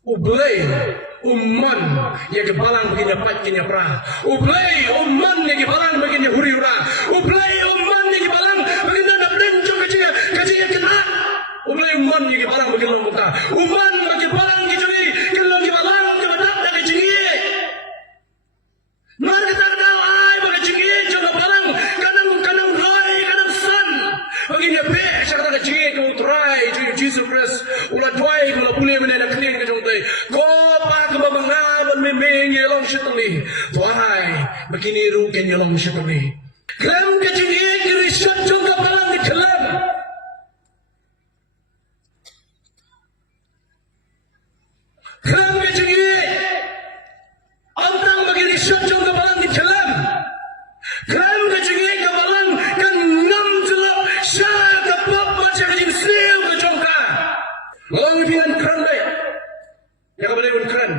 Ublay umman yang kebalang begini pat kini pra. Ublay umman yang kebalang begini huri ura. Ublay umman yang kebalang begini nak berenjong kajinya kena. Ublay umman yang kebalang begini lombuka. Umman yang kebalang kejuri kalau kebalang kebadak dah kejuri. Mari kita kenal ay bagi kejuri jangan balang kadang roy kadang sun. Begini be cakap kejuri kau try Jesus Christ. Ulah tuai ulah boleh benda nak clean kejong tu. Long shitali, wahai begini rugen long shitali. Kelam kejungi kiri shotjung kapalang di kelam. Kelam kejungi antang begini shotjung kapalang di kelam. Kelam kejungi kapalang kan nam jelok syar kapap macam kejung sil kejongka. Long dengan keram baik. Yang boleh pun keren.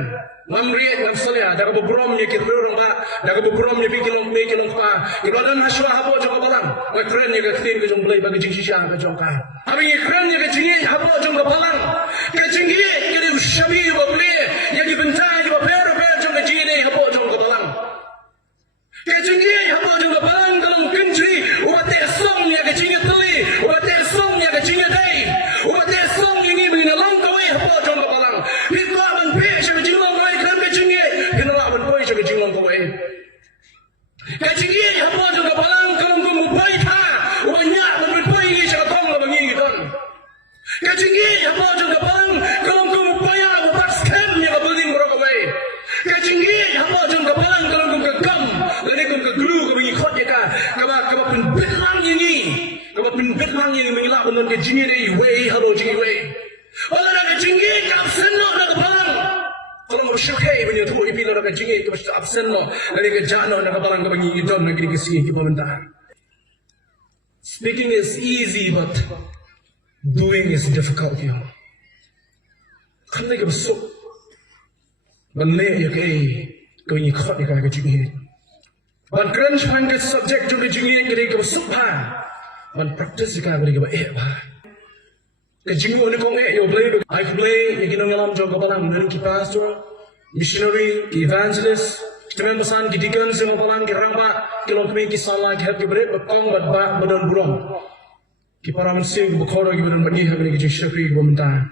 Mamri ngam salia daga bubrom ni kit rurung ba daga bubrom ni bikilong me kilong pa ibadan haswa habo jong balang wa kren ni ga ktin ga jong blai ba ga jing shisha ga jong ka abi ni kren ni ga jingi habo jong ga balang ga jingi kiri shabi ba ble ya di bentai ba per jong ga jingi habo jong ga balang ga jingi habo jong ga balang kalong country wa te song ni ga jingi tali wa te song ni ga jingi dai wa te song ni bi na long ka we habo jong ga balang ni ko ban pe sha ga jingi kajingi habo juga balang kalau kamu bayi tha banyak memperbaiki ni cakap kong lah bagi kita kajingi habo juga balang kalau kamu bayar buat scam yang beli mereka bayi kajingi habo juga balang kalau kamu kekam lalu kamu kegulu kamu ikut dia kah kamu pun betlang ini mengelak benar kajingi ni way habo jingi way orang kajingi kamu senang nak balang kalau mau syukai punya tu ibu orang kajingi tu mesti absen lo, lagi kerjaan orang kabalang kabangi itu negeri kesini kita bentar. Speaking is easy but doing is difficult ya. Kan lagi besok, balik ya kabangi khot ya kajingi. Ban keren sepanjang subjek juga kajingi kita besok pa, ban practice juga kita pa. Kajingi ni kong yo I play ni kinong alam jo kabalang meron ki pastor missionary evangelist kita pesan ki deacon semua kabalang ki rangba ki long ki sala ki help ki beret kong ba badan burong ki para mensing bukhoro ki badan bagi ha ki syafri ko minta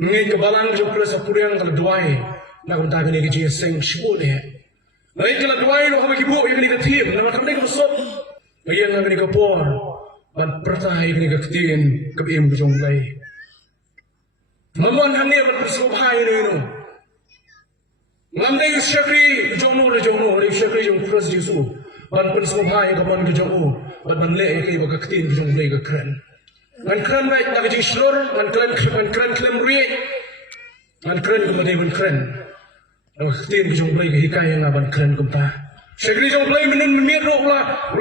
ngi kabalang jo presa puriang kala duai na ko ta ki ji sing shpo de ngi kala duai no ha ki bu ki ki thim na ma kam ni ko sop bayan na ki ko por ban pertai ni ketin keim kejong lai mamon hamne ban persubhai ni no ngamdai syafri jongno re syafri jong pras jisu ban persubhai kaman kejong ban le ke ba ketin kejong lai ka kran ban kran bai ta kejing slor ban kran klem ri ban kran ko dai ban kran ketin kejong lai ka hikai nga ban kran kumpa syafri jong lai menun mi ro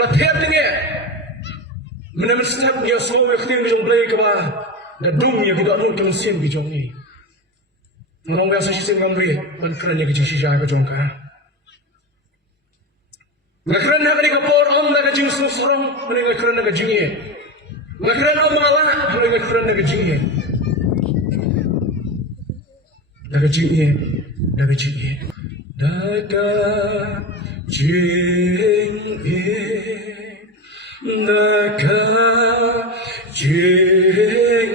la thep ni mana mesti dia semua waktu ni jom play keba, gadung ya kita adun kena sim bijong ni. Ngomong biasa sih ngambil, ban yang kecil sih jaga jong ka. Ngakran nak ni kapor om nak kecil sorong, mana ngakran nak kecil ni. Ngakran om malah, mana ngakran nak kecil ni. Nak kecil ni, nak kecil ni. Daga jing Naka jing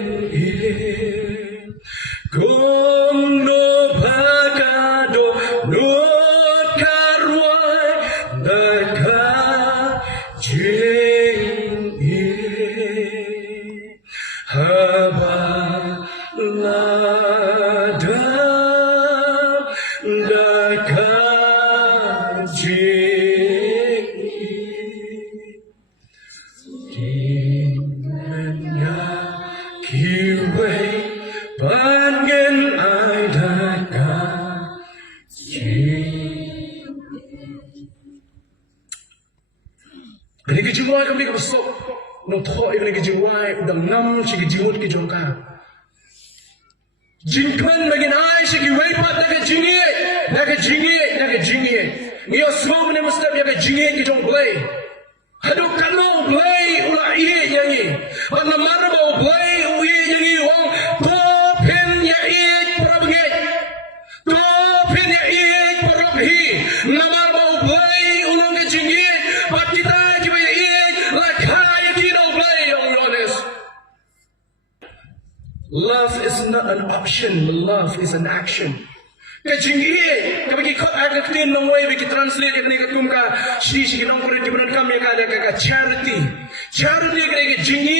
Kong no bagado no karwai Naka jing Haba lada Naka jing Ini kejiwai kami besok, nothok ini kejiwai udah ngam si kejiwut kejongka. Jingkan bagian ai si kejiwai pat nak jingi. Ngiyo semua mana mesti dia kejingi kejong play. Aduh kalau play ulah iye nyanyi, mana mana bau play uye nyanyi wong top pen Love is not an option. Love is an action. Kajingi, kabagi kot agak tin nong way bagi translate yang ni katum ka si nong kulit di benar kami ka charity. Charity kaya kajingi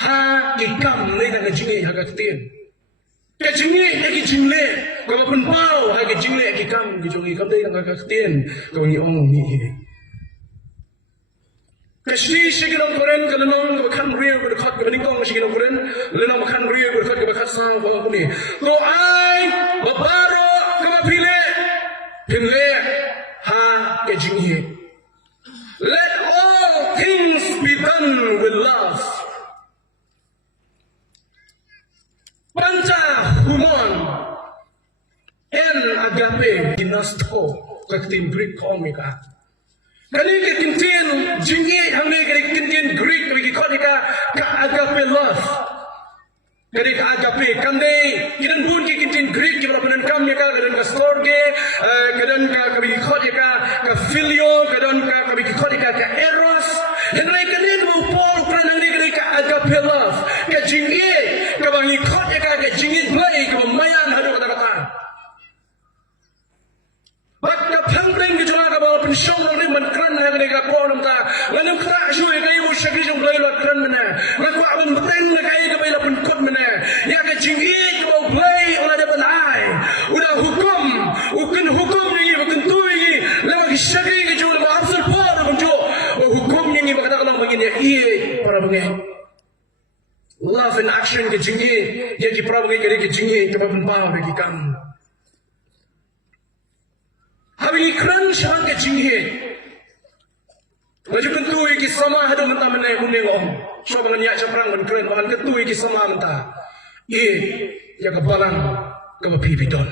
ha ikam ni ka kajingi agak tin. Kajingi lagi jingle, kau pun bau agak jingle ikam kajingi kam day agak tin kau ni ong ni. Kasi nong kuren kalau nong makan real berkat kabani kong si nong kuren, nong makan real berkat berkat sang kong kuni. So I babaro kabapile pile ha kajingi. Let all things be done with love. Panca human en agape dinasto katin Greek komika. Kali kintin jingi hangi kali kintin Greek bagi kodika ka agape love. Kali ka agape kande kidan bun ki kintin Greek ki berapa kami ka kadan ka storge kadan ka bagi kodika ka filio kadan ka bagi kodika ka eros. Yang lain kali mau Paul pernah kali ka agape love. Ka jingi ka bagi kodika ka jingi play ka mayan hadu kata-kata. Bakka pangdeng ki jua ka bawa pensyong ni man kran ha ni ka ko nam ta lan khra shu ka yu shaki jong blai lot kran mana la ko abon bren na kai ka bai la pen kot mana ya ka jingi ko blai ola de ban ai udah hukum ukun hukum ni ukun tu ni la ka shaki ki jong ba absal por ban jo hukum ni ba kata kalau begini ye para bengai love in action ki jingi ye ki para bengai ki jingi ka ban pa ki kam. Habis ikran syang ke jinghe. Maju kentu iki sama hadu mentah menai kuning om. So bangan ya caprang ban keren bangan kentu iki sama mentah. Ya ke balang ke bibidon.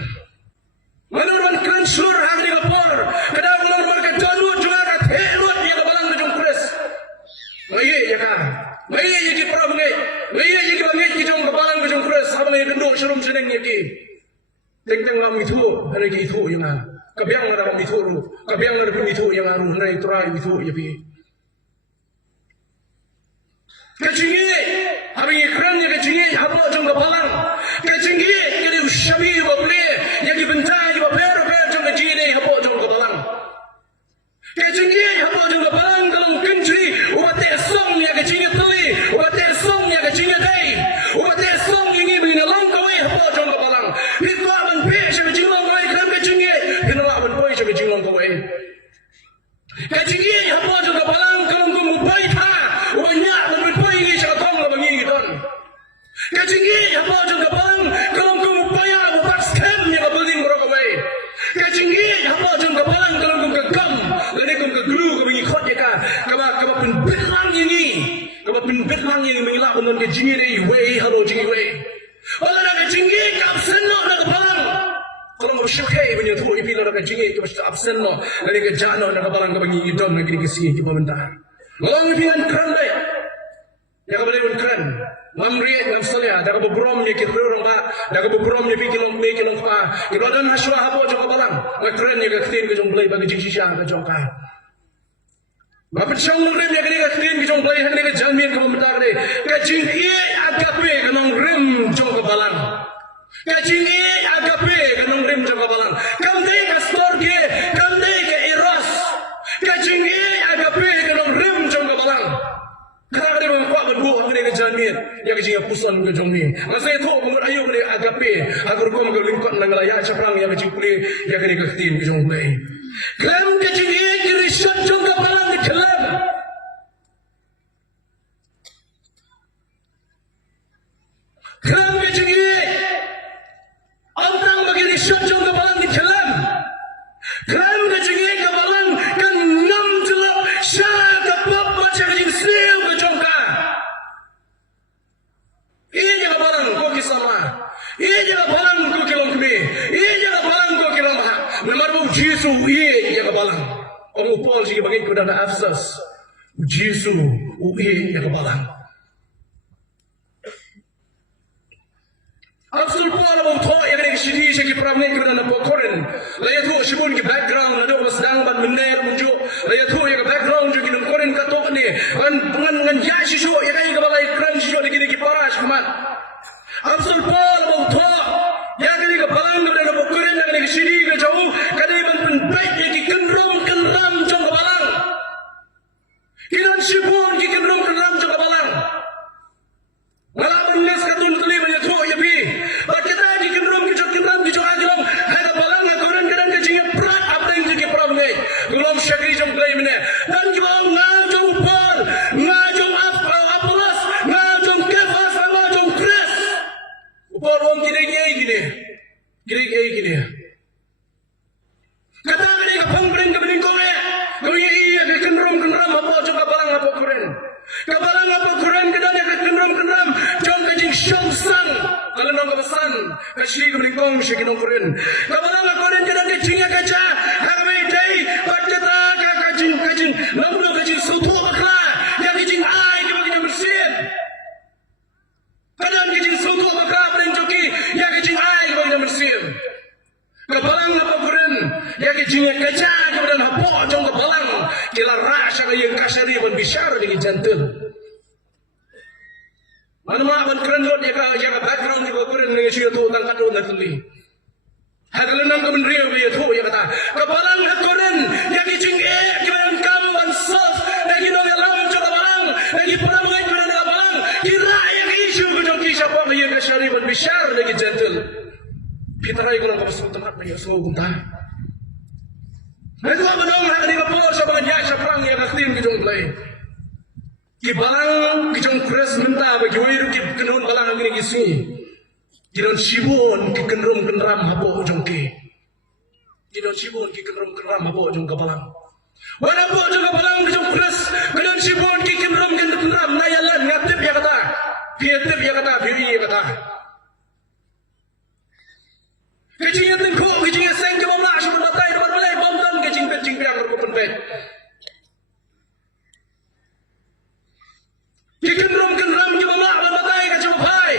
Menurut keren seluruh hang di kapor. Kadang normal ke jalu juga ke telot ya ke balang ke jongkres. Maye ya ka. Maye ya ki pra bangai. Maye ya ki bangai ki jong ke balang ke jongkres. Sabang ya kenduk serum sedeng ya ki. Teng-teng lam itu, hari ki itu yang ah. Kabiang ada orang itu, kabiang ada pun itu yang aru hendak itulah itu ya pi. Kecinggi, habis ikran ya kecinggi, apa jom kepalang. Kecinggi, jadi ushabi baple, jadi bentai baper jom kecinggi, apa jom kepalang. Kecinggi, apa jom kepalang kalau kencri, ubat esong ya kecinggi teli, ubat esong ya kecinggi day, ubat esong ini begini langkau apa jom kepalang. Itu aman pes yang kecinggi langkau ikran kecinggi. Jadi jinglong kau ini. Kecinggi apa juga balang kalau kau mubai ta, banyak mubai ini cakap kau lah bagi kita. Kecinggi apa juga balang kalau kau mubai apa pasken yang kau beli berapa kau. Kecinggi apa juga balang kalau kau kegam, lalu kau keglu kau bagi kot jeka, kau pun betlang ini, kau pun betlang ini mengelak dengan kecinggi ini, way hello kecinggi way. Kalau nak kecinggi kau senang nak balang. Kalau mau syukai punya tu ipi lor kecinggi tu mesti absen no, lagi ke jano nak balang ke bagi idom lagi kesi di pemerintah. Kalau ipi kan keren baik, ya kau boleh keren. Mamri ngam salia, dah kau berom ni kita orang ba, dah kau berom ni pi kilong play kilong pa. Kalau dan haswa apa jauh balang, keren ni ketin ke jong play bagi jing sisa ke jong ka. Bapa cang rem ya kini ketin ke jong play hendak ke jamin ke pemerintah ni. Kecinggi agape kenong rem jong ke balang. Kecinggi agape kanong rim jaga balang. Kamde ka storge, kamde ka eros. Kecinggi agape kanong rim jaga balang. Kada ada bang kuat berbuah angin ke jamin. Ya kecinggi pusan ke jomni. Masa itu mengur ayu ke agape. Agar kau mengur lingkot nangalaya caprang ya kecing kuli ya kini ketin ke jomni. Kelam kecinggi kiri shot jaga balang ke kelam. Kelam kecinggi orang bagi riset jom kebalang di jalan. Kelam kecinggi kebalang kan ngam jelap syah kebab baca kecing sel ke jongka. Ini jaga balang kau kisama. Ini jaga balang kau kilong kemi. Ini jaga balang kau kilong bahak. Memang bau Yesu ini jaga balang. Orang Paul sih bagi kepada Efesus. Yesu ini jaga balang. Absolut Paul mau tahu yang ini sini segi perangai kepada nak pokorin. Laya tu sibun ke background ada orang sedang ban benar muncul. Laya tu yang background juga nak korin katok ni. Dengan ya sisu yang ini kebalai kran sisu lagi ni kiparas kumat. Kapsul Paul mau tua. Yang ini kebalang kepada bukurin yang ini sini ke jauh. Kadai baik yang kenrom kenram jong kebalang. Kinan sibun kenrom kenram jong kebalang. Malah menulis katun tuli menyatu ya bi. Kita kenrom kenram ajong. Hai kebalang ngakoran kadang kecingnya prat apa yang jadi pram ni. Gulam syakri jong play mana. Dan kibau ngajong Paul, ngajong Apollos, ngajong Kefas, ngajong Chris. Paul wong gini. Gini. Kata ni kapang kering kebening kore. Kau iya kenrom apa jong kebalang apa kuren. Kebalang apa kuren kadang kenrom jong kecing syongsan. Kalau nong kebesan, kasih kebening kong syaki nong kuren. Kebalang apa kuren kadang kecingnya kaca. Harway day, baceta kacing. Lalu kacing soto bakla. Yang kecing ai kebagi bersih. Kadang kecing soto bakla paling joki. Yang kecing ai kebagi bersih. Kebalang apa kuren? Yang kecingnya kaca kemudian hapok jong kebalang. Kila rasa yang kasari berbicara dengan jantung. Mana ban keren lot ya background juga keren dengan siapa tu tang kado nak tuli. Hagalan nang kemen riau ya tu ya kata. Kebalang keren yang kecing kemudian kamu ban soft lagi nong lam jong kebalang lagi pada mengai kemudian kebalang. Kira yang isu jong kisah apa yang kasari berbicara dengan jantung. Pitarai ko lang kapasok tamat na yung sugong ta. Ito ang manong na kanina po sa mga niya sa prang yung aklim kitong play. Kibalang kitong kres menta bagi wairo kikenun balang ang ginigisi. Kinon sibon kikenrum kenram hapo jong ki. Kinon sibon kikenrum kenram hapo jong kabalang. Wala po jong kabalang kitong kres. Kinon sibon kikenrum kenram nayalan ngatip ya kata. Pietip ya kata, piri ya kata. Kecingnya tengkuk, kecingnya seng ke bawah, sebab matai depan balai, bawah kecing piang berkumpul pet. Kenram ke bawah, matai kacau pai.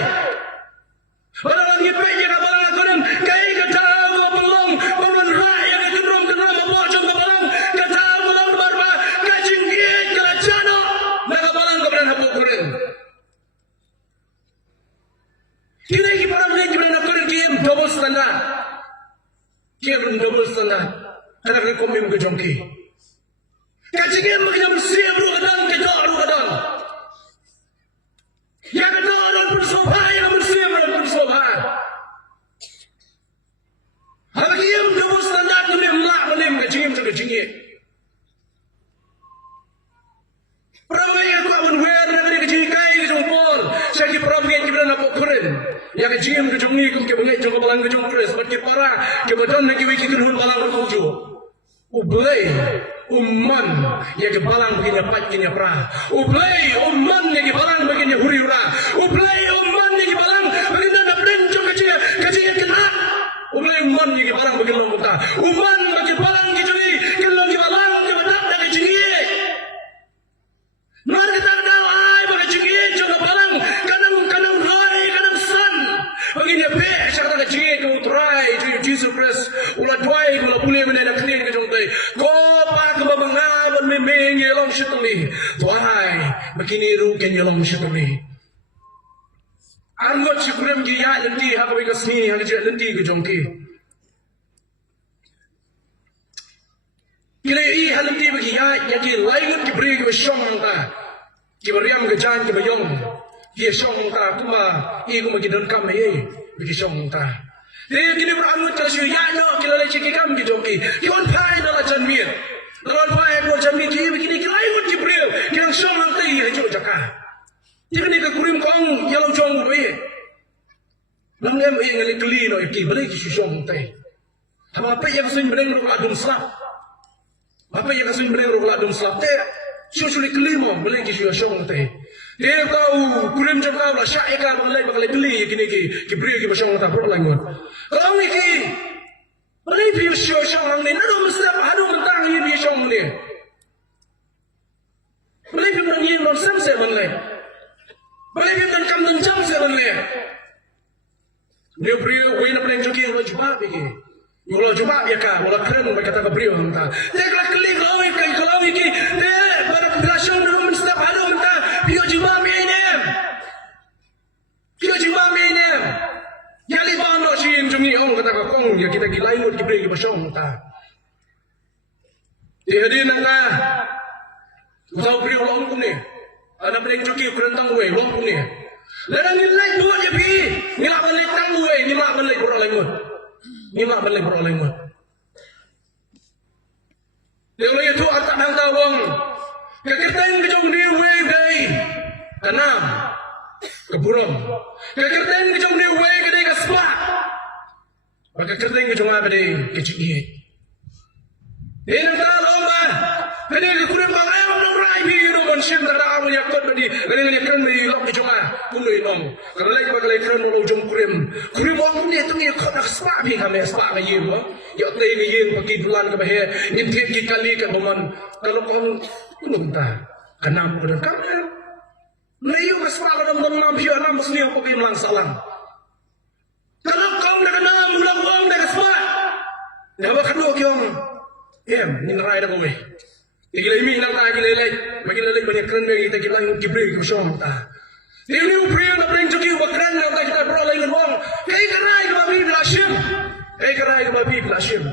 Orang lagi pet yang kabalang akuran, kai kacau belum, bangun raya kenram apa jom kabalang, kacau belum barba, kacing giat kelacano, nak kabalang keberan hapu akuran. Kini kita boleh keberan akuran game double standard. Kian double standard. Anak ni komim ke jongki. Kacingnya maknya bersih ru kadang kadang. Ya kadang bersofa yang bersih bersofa. Hari yang double standard ni mak melim kacingnya. Peramai aku akan wear dari kacing kai ke jongpol. Saya di peramai yang kita nak keren. Ya kecing ke jongi ke bengai jong balang ke jong kres berki para ke badan lagi wiki kenun balang ke tuju. Ublay umman ya ke balang begini pat gini pra. Ublay umman ya ke balang begini huri ura. Ublay umman ya ke balang begini nak berenjong kecing kena. Ublay umman ya ke balang begini lombuta. Umman bagi balang ke jongi kenun ke balang ke badan dak kecing ye. Mar kita tahu ai bagi kecing jong balang kadang roy kadang san. Begini pe saya kata kecing ke utrai itu Jesus Christ ulah duai ulah boleh menena clean ke jong tei. Kopa ke babangaban memeng yelong shituli. Duai begini rugen yelong shituli. Angot syukurim dia nanti hak bagi sini hak je nanti ke jong ki. Kira i hal nanti bagi ya ki lainut ki beri ke syong ta. Ki beriam ke jan ke bayong. Ki syong ta kuma i kuma ki don kam ye bagi syong ta. Dia kini berangut kasih ya no kila lagi ki kam ki jong ki. Ki on pai na jan mir. Lawan pai ko jan mir ki begini ki lainut ki beri ki ang syong nang tai ya jo jaka. Jika ni ke kurim kong yalau jong ko ye. Lang em ye ngali kli no ki beri ki syong tai. Apa yang sun bereng ro adun slap. Apa yang sun bereng ro adun slap te. Syusul kelima boleh kisah syong teh. Dia tahu kurim jangka lah syaikan boleh bakal beli kini ki beri ki syong tak perlu langut. Kalau ni ki boleh beli syong ni, nado mesti ada mentang ni beli syong ni. Boleh beli orang yang non samse boleh. Boleh beli orang kam non samse boleh. Dia beri wei nak beli joki ulah jumpa begi. Ulah jumpa dia ka, ulah keren mereka tak beri orang ta. Dia kalau ni ki dia Rasyon dulu mesti ada mentah. Pio jumpa minem. ya kita gilai mut kibri ke basong ta. Di hadin nga usau beri long kum ni. Ana beri cuki kurentang we long kum ni. Ladang nilai dua je pi. Ni mak balik tang we, ni mak balik berok lai mut. Ni mak balik berok lai mut. Dia lagi tu arta nang ta wong. Keketeng ke jong ni we dai. Kanam. Keburung. Keketeng ke jong ni we ke dai ke spa. Maka keketeng ke jong apa dai ke ciki. Ini tak lomba. Ini kurang bangai orang rai biru manusia terdapat banyak kot tadi. Ini keren ni lok di cuma kumui nom. Kalau lagi bagai keren orang ujung kurim. Kurim orang ni tu ni kot nak spa bi kami spa kami yem. Ya teh ni yem bagi bulan ke bahaya. Ini tiap kali ke teman. Kalau kau kuno kita kenam kuno kami. Layu ke spa ke teman nam hiu nam seni apa kau melang salam. Kalau kau nak kenam ulang uang nak spa. Dah bukan dua kiong. Ni nerai dah kami. Tinggal ini nak lagi lelai, bagi lelai banyak keren yang kita yang kibri ke bersama ta. Ini upaya nak beri cuci bakran yang kita beroleh dengan wang. Kayak kerai ke babi belasim, kayak kerai ke babi belasim.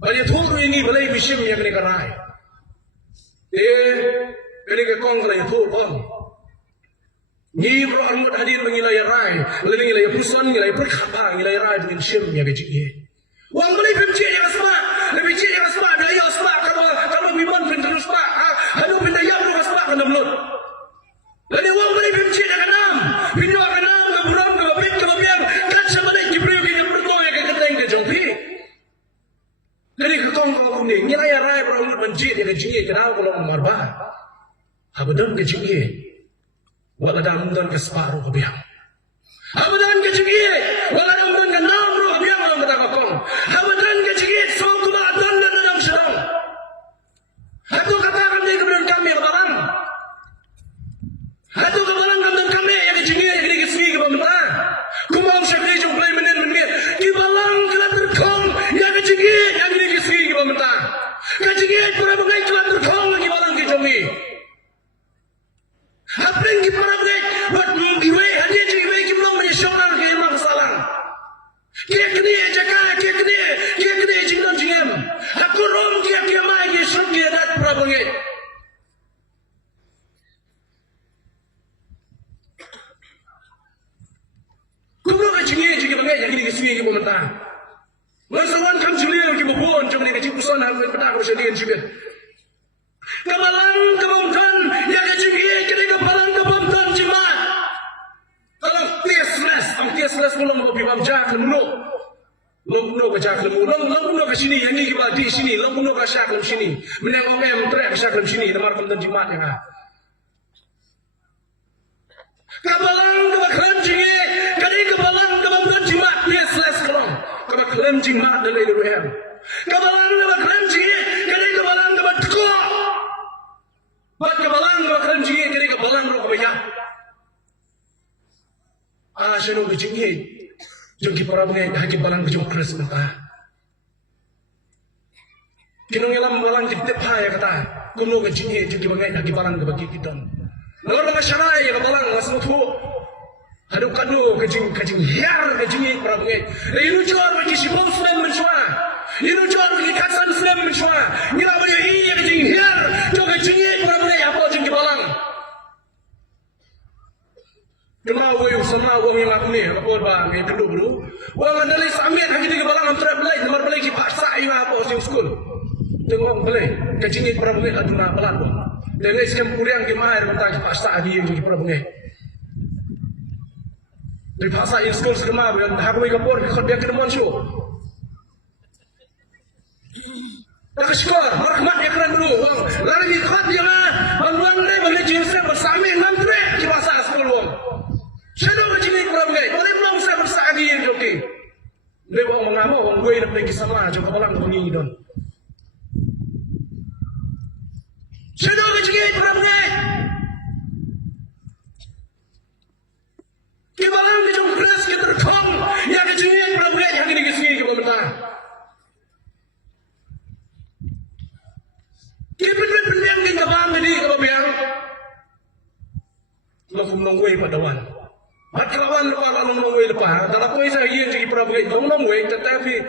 Banyak thuru ini balai bisim yang kena kerai. Kena ke kong kena thuru kong. Ni bro anggota hadir mengilai rai, lalu mengilai pusan, mengilai perkhapa, mengilai rai dengan sim yang kecil. Wang balai benci yang semua, lebih benci yang semua. Daya semua kalau biman terus pak, aduh pindah yang rumah semua kena belut. Lalu wang balai benci yang kenam, pindah kenam ke buram ke babit ke babian, kan sama dek jibril yang berkong yang keteng ke jompi. Jadi ketong kau kuning, nilai rai berawal benci yang kecil kenal kalau marba, abadan kecil, waladam dan keseparuh kebiang. Abadan kecil, waladam dan kenal roh kebiang orang kata kau. Abadan kecil, so kumatan dan dalam sedang. Aku katakan dia kemudian kami kebalang. Aku kebalang kemudian kami yang kecil yang kini kesini ke bawah. Kumam syakri jom play menit. Kebalang kelat terkong yang kecil yang kini kesini ke bawah. Kecil pura bagai kelat terkong lagi balang ke jomi. Apa yang kita bagai buat iwe hanya iwe kita menyesuaikan ke imam salang. Kia kini jaga, kia kini jingdon jingem. Aku rom kia mai kia sun kia dat prabangai. Kumno ka jingi jingi bangai yang ini kesini ke pemerintah. Masawan kam julia ke bobon jom ni kecik usan aku petak aku sedian juga. Kemalang kemampuan yang kecigi kini kemalang kemampuan jimat. Kalau tiasles belum mau bimam jak lemuno. Lemuno ke jak lemuno ke sini yang ni kita di sini lemuno ke syak lem sini. Menengok em trek syak lem sini namar kemampuan jimat yang ah. Kemalang kemampuan jingi kini kemalang kemampuan jimat tiasles kelong. Kemampuan jimat dari luar. Kemalang kemampuan jingi kini kemalang kemampuan tekuk. Buat kebalang kemampuan jingi kini kebalang roh kebanyak. Sino kecingin, jengki para pengai hakim balang kejong keras mata. Kinong elam balang kitip hai kata, kuno kecingin jengki pengai hakim balang kebagi kita. Lalu masyarakat yang balang masuk tu, haduk kado kecing hiar kecingin para pengai. Ini jual bagi sibuk Islam mencua, ini jual bagi kasan Islam mencua. Ngira bagi ini kecing hiar, jo kecingin para pengai apa jengki balang. Kenal gue sama gue yang aku ni, apa orang yang kedua dulu. Orang dari samit hanya tiga balang antara belai, nomor belai kita paksa ini apa sih school. Tengok belai, kecingin para belai ada nak pelan. Dan ni sekarang kuriang kemana kita paksa lagi yang para belai. Dari paksa in school sekarang, aku mereka pun kerja kedepan show. Tak skor, rahmat yang keren dulu. Lalu ikut dia lah, bantuan ni bagi jinsnya bersama menteri kita paksa school. Shadow berjini kurang gay, boleh belum saya bersagi yang joki. Lewat mengamuk, orang gue nak pergi sama, coba orang bunyi don. Shadow berjini kurang gay. Kibalang di jom keras kita terkong, yang kecingin kurang gay, yang ini kesini ke pemerintah. Kipin-pin yang kita bang jadi ke babiang. Lalu menunggu pada wan. Makrawan lepas lalu menunggu lepas. ba dalam poin saya yang jadi prabu itu nom wei tetapi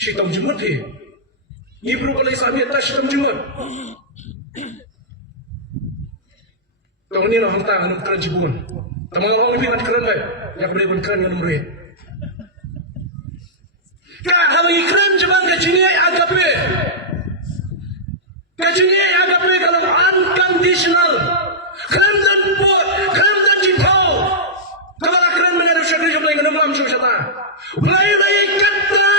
si tom jemut he ni perlu kalau Islam tak si tom jemut tong ni lah hangtang anu keren jibun tamang orang lebih kan keren baik yang boleh pun keren yang nomor kah kalau keren jebang kecilnya agak pe kecilnya agak pe kalau unconditional keren dan buat keren dan jintau kalau keren mengenai syakir jumlah yang enam syukata mulai kata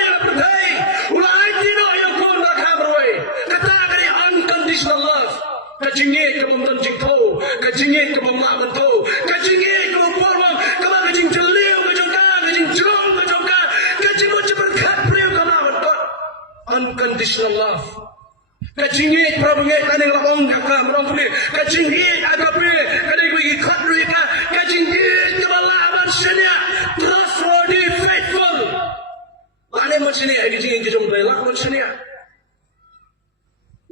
yang berdaya mulai tidak yang kau nak berway kata dari unconditional love kecilnya kebomtan jintau kecilnya kebommak bentau kecilnya kebomporwang kebang kecing jeliu kejongka kecing jom kejongka kecing macam berkat priu kena bentot unconditional love kecingit prabungai kaneng lapong kakak merong kulit kecingit agape kaneng bagi kadri ka kecingit kebalaman senia trustworthy faithful ane masini ai kecingit kejong bela masini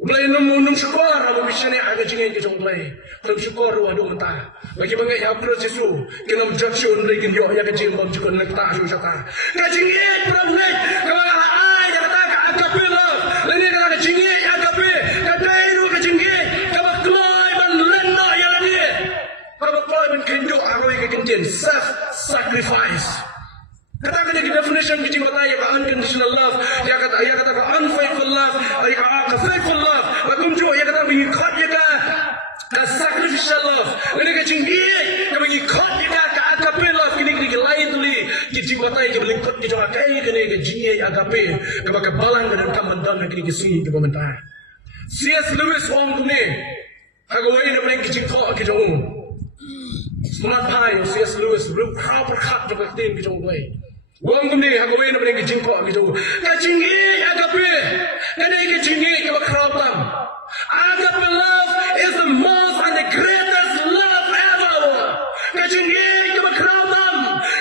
Ulay num syukur amu bisane aga kecingit kejong ulay num syukur wadu mata bagi bangai ya prosesu kinam jaksun lagi yo ya kecing bom syukur nak ta syukur kecingit prabungai kebala ai kata agape love lagi kata kecingit self-sacrifice. Katakan di definition kita bertanya ke unconditional love, ya kata ke unfaithful love, ya kata faithful love. Bagum jo ya kata mengikut ya ke sacrificial love. Ini ke tinggi, ke mengikut ya ke agape love. Kini lain tuli kita bertanya ke melingkut kita pakai kini ke tinggi agape, ke pakai balang dan kamandan kini ke sini ke pemerintah. C.S. Lewis orang tu ni, aku ini boleh kita kau kita Smart Pie, C.S. Lewis, berapa berkat juga tim kita mulai. Wang tu ni, aku ini boleh kita kau kita. Kacinggi agape, kena kacinggi kita kerautam. Agape love is the most and the greatest love ever. Kacinggi kita kerautam,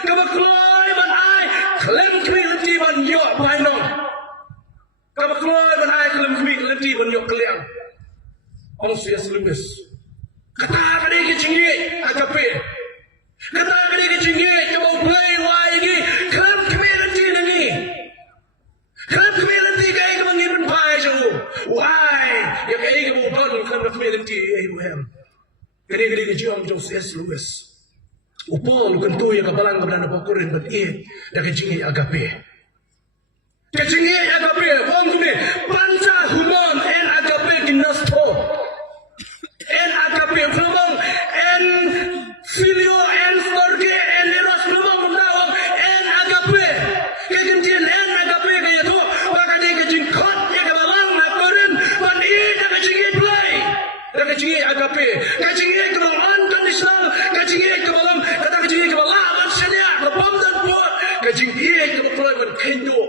kita keluar ban ai, klaim kemiliki ban yok painong. Kita keluar ban ai, klaim kemiliki ban yok keliang. Orang C.S. Lewis. Kata kali kecinggi agape. Kata kali kecinggi coba play lagi. Kan community nangi. Kan community kaya ka mangibon pa siya. Why? Ya kaya ka mo ban kan community Abraham. Kali kecinggi ang C.S. Lewis. Upol kanto ya kabalang kablan na pakurin bat da kecinggi agape. Kecinggi agape. Wang kumi pansa humon en agape ginasto. En agape flumong en filio en storge en eros flumong mundawang en agape kejinjin en agape kaya to baka di kejingkot ya kabalang na korin man na kejingi play na kejingi agape kejingi kabang unconditional kejingi kabalang kata kejingi kabalang man senya napam dan buat kejingi kabang play man kenyo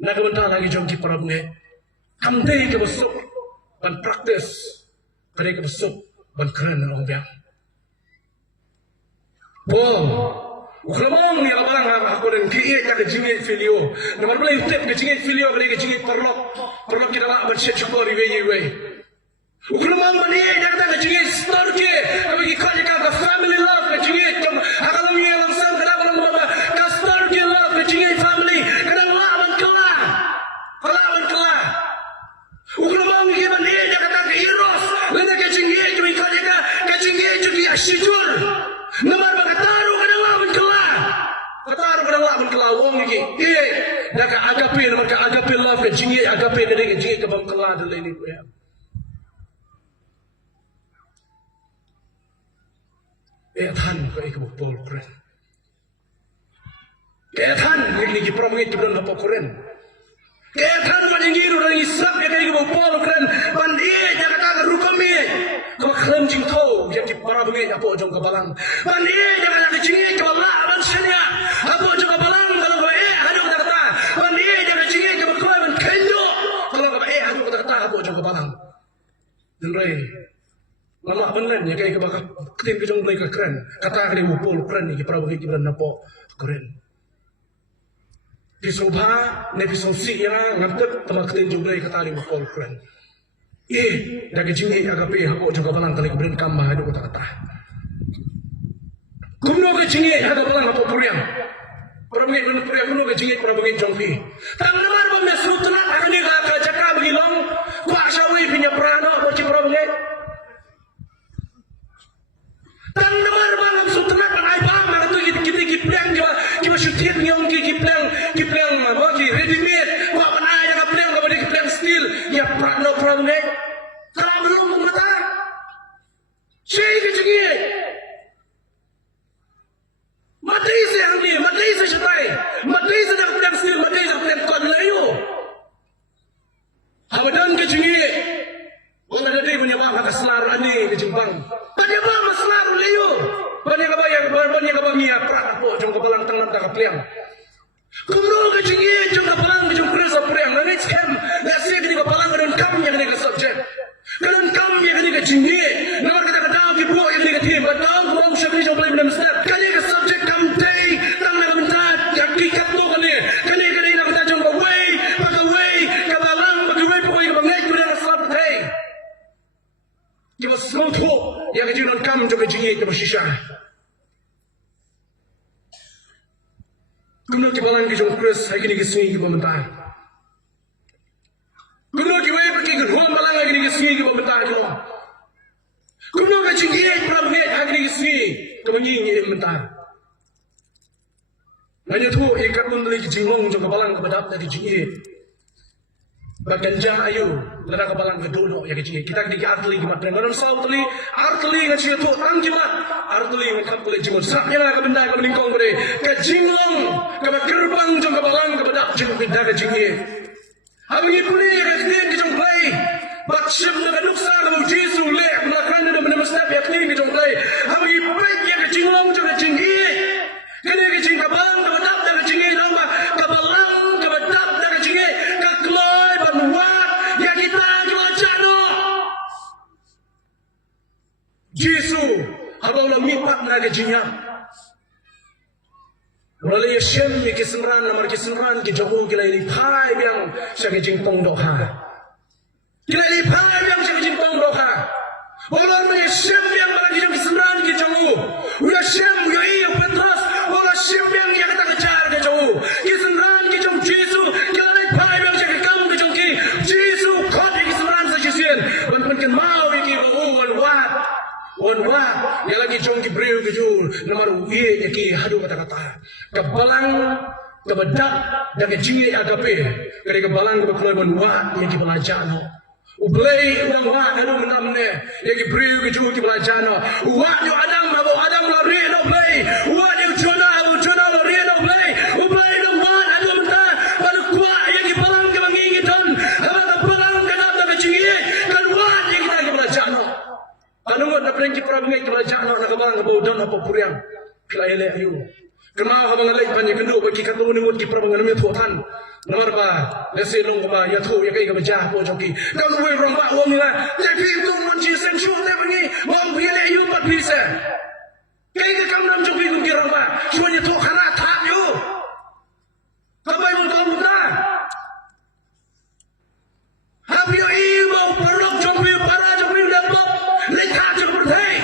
na kabantang lagi jong kiparabne kamday kabasok man practice kaya ka besok bangkran na orang biang. Wow, ukramong ni kabalang ako rin kiit ka kajingit filio. Naman pala yung tip kajingit filio kaya kajingit perlok kinala man siya chukori wey. Ukramong maniye nakata kajingit storke kami kikanya ka family love kajingit akalang niya lang sang kanaka lang mga ka storke love kajingit family kanang laman kala. Ukramong niya maniye nakata ka heroes lana kajingit Sijur, namar bakataru kadang lawan kelah, kataru kadang lawan kelah wong lagi. Dah ka agape, namar ka agape love ka jingi agape ka dek jingi ka bang kelah dalai ni kuya. Than ka ikut pol keren. Than ni ki pramai ki bulan apa keren. Than majingi ru dari isap ya ka ikut pol keren. Bandi jangan ka rukami. Kau klaim jing tau, jadi para bengai apa ujung kabalang. Mandi jangan ada jingi kabalang, man senya. Apa ujung kabalang kalau kau hadu kata. Mandi jangan jingi kabalang, man kenyo. Kalau kau hadu kata apa ujung kabalang. Dengai, lama benar ya kayak kebakat ketim kejong mulai keren. Kata kali mupul keren ni para bengai kibalan napo keren. Disobha, nepisong siya ngantuk telah ketim jumlah kata kali mupul keren. Dah kecinggi agape aku juga balang kali keberin kambah ada kata-kata. Kumno ke jingi ada balang apa puriang. Perangin guna puriang kumno ke jingi para bangin jongpi. Tang namar ba mesru tena akan ni ka jaka bagilong ko asawi pinya prano apa ci para bangin. Tang namar ba mesru tena bangai ba mana tu kita kipliang kiba syutit nyong kipliang apa ki ready made ko banai jaka pliang ka badi kipliang steel ya prano para bangin. Ka belum mata. Syai ke jingi. Matay sa hangin, matay sa syatay, matay sa nakaplang stil, matay sa nakaplang kod layo. Hamadan ka jingi, wala na di mo niya makakaslaro ani ka jimbang. Panya ba maslaro layo? Panya ka ba miya prak po, jong kabalang tangnam nakaplang. Kumro ka jingi, jong kabalang ka jong kres sa priang, na next time, nasi ka ni kabalang ka nun kam niya ka ni ka subject. Kanun kam niya ka ni ka jingi, namar kita kataw ki buo ka ni ka team, kataw kumang siya ka ni jong play mo step. Kanya ka subject yang kecil non kam juga jingi ke bersisa. Kuno kibalan ke jong kres hari ini kesungi ke pemerintah. Kuno kiwai pergi ke ruang balang hari ini kesungi ke pemerintah jong. Kuno ke jingi peramai hari ini kesungi ke mengingi pemerintah. Hanya tu ikat pun beli jingong jong kibalan ke bedap dari jingi. Baganja ayo lada kabalang kedono ya kecil kita di arteli gimat dan orang sau arteli ngacil tu ang gimat arteli ngakap boleh jingong saknya lah ke benda ke meningkong boleh ke jinglong ke gerbang jong kabalang ke bedak jong benda ke jingi abang ibu ni ke kini ke jong play batship na nuksa ke Jesu leh melakukan dan menemusnah ya kini ke jong play abang ibu ya ke jinglong jong ke jingi kini ke jing kabalang ke bedak dan ke jingi nama kabalang ke bedak dan ke jingi ke kloy ya kita jual jano Jesu abang la mipak na ke jinya wala yeshem ke senran namar ke senran ke jauh ke lai pai biang sa ke jing tong do ha ke lai pai biang sa ke jing tong do ha wala me yeshem biang mala ke senran ke jauh wala yeshem ya iya Petros wala yeshem biang ya kata kejar ke jauh ke senran ke jauh Jesu ke lai pai biang sa ke kam ke jauh ke Jesu kod ke senran sa Jesuan wan kan mau ke wan wat ya lagi jong ki breu ke jul namar uye ki hadu kata-kata kebalang kebedak dan ke jingi agape dari kebalang ke keloy wan wat yang ki belajano ublei uang wat anu menamne yang ki breu ke jul ki belajano wat yo adang mabo adang la re no blei wat yo jona la re no blei ublei no wat anu menta anu kwa yang ki balang ke mangingi don abang balang ke nam ke jingi kan wat yang kita ki belajano Kanungot na prenki prabengai kelajak nak kabang kabaudan apa puriang kelai ayu. Kemau kabang alai banyak kendu bagi kat mengungut ki prabengan me thuan. Nomor ba lesi long ba ya thu ya kai ka bajah po joki. Kau tu rong ba wong ni la. Ya ki tu mon ji sen shu te bangi. Wong bi le ayu pat bi se. Kai ka kam nam joki ku ki rong ba. Chuan ya thu khana thap yu. Kabai mon kau buta. Have you emo perlok joki para joki dapat. Lekat je berdei.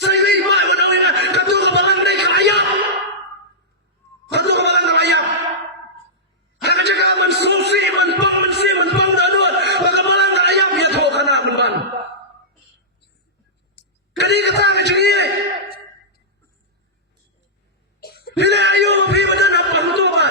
Saya ni mai mana wina katu kebalang dei kalayap. Katu kebalang kalayap. Hak jaga man susi man pang dadua. Kebalang kalayap ya tho kana man ban. Kadi kata ke jingi. Bila ayo bi badan apa tu ba.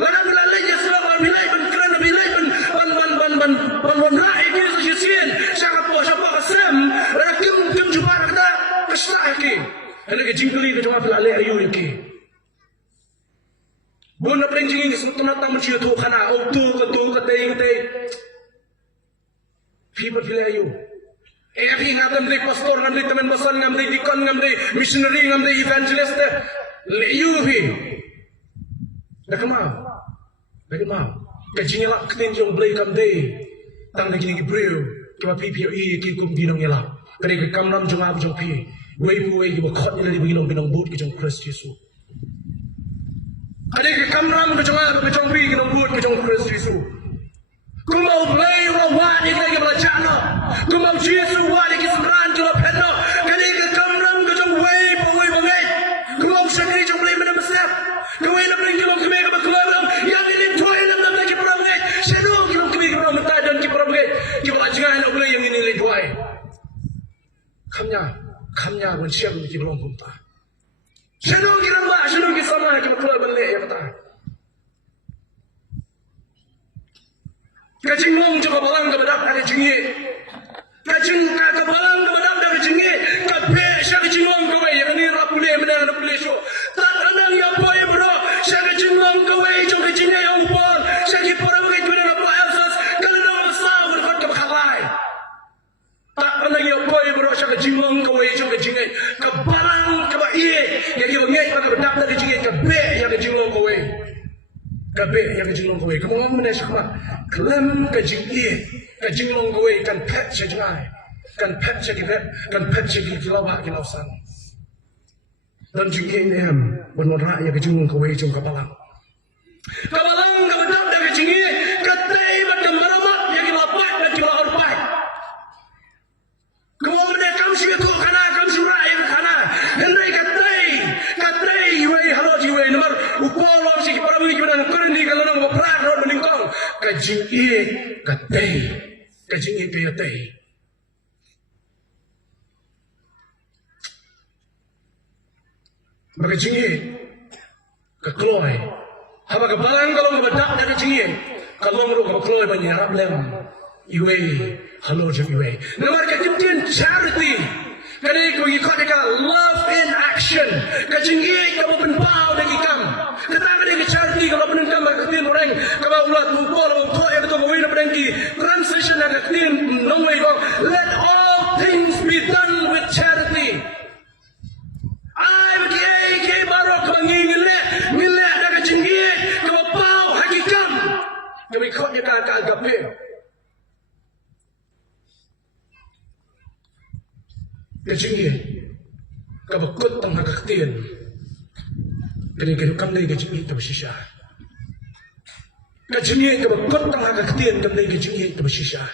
Mana belalai ya selama bilai ban kerana bilai ban raih ni sesian sangat puas apa kesem rakim jumpa kita kesah ke ada ke jingkeli ke cuma belalai ayu ke bon na preng jingi semtuna tam chiu tu khana o tu ke te phi ba belalai ayu phi ngam dei pastor ngam dei teman basan ngam dei dikon ngam dei missionary ngam dei evangelist le ayu phi dah kemau kecingnya lah ketin jong blay kam day tang na kini breu kima PPE ki kum dinong yala kare ke kamram jong ab jong pi wei pu wei ki ba khot ni binong boot ki jong Christ Jesu kare ke kamram ke jong ab ke jong pi ki nong boot ki jong Christ Jesu Ku mau play rawat ni lagi belajar no. Ku mau Yesus wali kisran tu lepas no. Kali ke kamram ke jong way boy bangai. Ku mau syakri jong play mana besar. Ku way nak bring jong kami ke berkeluaran. Yang ini toy nak lagi perang bangai. Shadow jong kami ke perang mentai dan ke perang bangai. Ki belajar nak play yang ini lagi toy. Kamnya benciam ki belum punta. Shadow ki ramba, shadow ki sama ki berkeluaran bangai ya kata. Kacing long coba balang ke badak ada jengi. Kacing ke balang ke badak ada jengi. Kape syak kacing long ke wei. Yang ni rapule menang rapule show. Tak anang ya boy bro. Syak kacing long ke wei. Jom kacingnya yang upon. Syak ki para wei tu dengan apa elsas. Kalau nak besar berkot ke bakalai. Tak anang ya boy bro. Syak kacing long ke wei. Jom kacingnya. Ke balang ke baik. Yang dia ngej pada badak ada jengi. Kape yang kacing long ke wei. Kabe yang kajing long kowe, kamu ngomong mana sih mak? Kelam kajing long kowe kan pet sejengai, kan pet segibet, kan pet segilawak kilausan. Dan jingin em, benar ya kajing long kowe jung kabalang. Kabalang kabedam dah kajing katai macam meramak yang kilapat dan kilaupat. Kamu mana kamu sih aku kana kamu surah yang kana, hendai katai, wei halo jiwe nomor upolo sih para wei gimana? Kalau nak berperang rot meningkong kajing katai makajing kekeloy apa kebalang kalau ngebedak dari kajing kalau ngeruk kekeloy banyak Arab lem iwe halo jeng iwe nomor kejadian charity kali kau ikut dekat love in action kajing kamu penpau dan ikam ketang dia charity kalau penentang ketin orang kalau ulat mumpul orang tua yang ketua mawin apa yang transition yang ketin nongway dong let all things be done with charity ay bagi baru kebangi ngilek dah kejenggi kalau pau hakikat kami ikut dia kakak gape kejenggi kabakut tang ketin kini kam lagi kejenggi tu bersisa. Kejenggi tu berkot tengah ketin kam lagi kejenggi tu bersisa.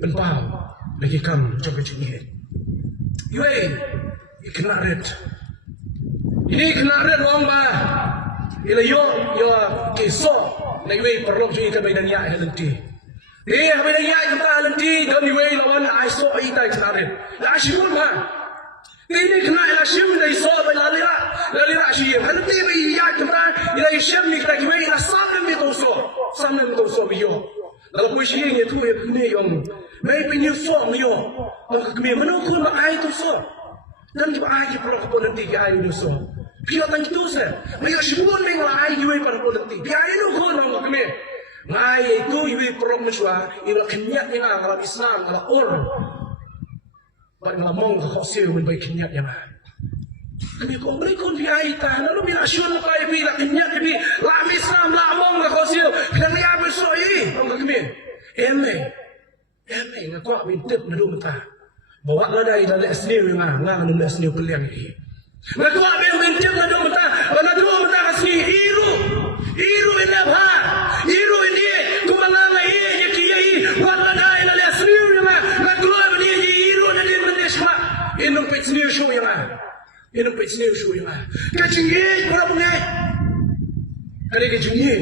Benpau lagi kam jom kejenggi. Yui, kena red. Ini kena red orang bah. Ila yo kisah. Lagi perlu jadi kami dan ya nanti. Kami dan ya kita nanti dan yui lawan aiso kita kena red. Lah asyik mah. Ini kena ilasyam dari soal lalira syim. Kalau tiba ia kita ilasyam ni kita kira ila sambil itu biyo. Kalau puisi ini tu ni yang mai penyusul biyo. Orang kami menukul makai tu so. Dan kita ai perlu kapon nanti ai itu so. Biar tang itu se. Mai asyibun dengan ai yui perlu nanti. Biar itu kau orang kami. Mai itu yui perlu mesua. Ibu kenyat yang dalam Islam dalam orang. Baru ngomong kau siu menbaik kenyat ya mah. Kami kau beri kau biaya tanah, lalu bila syun kau bila kenyat kami, lami Islam lamong kau siu, kami apa soi, orang kami, eme ngakak mintip nadu mentah, bawa ladai dalam esniu yang ngang dalam esniu peliang ini, ngakak mintip nadu mentah, nadu mentah kasih iru ini apa, iru ini, kau mengangai ini kiai, bawa ladai dalam esniu yang ngakak Inung petsniu show yang kacinggi berapa ni? Kali kacinggi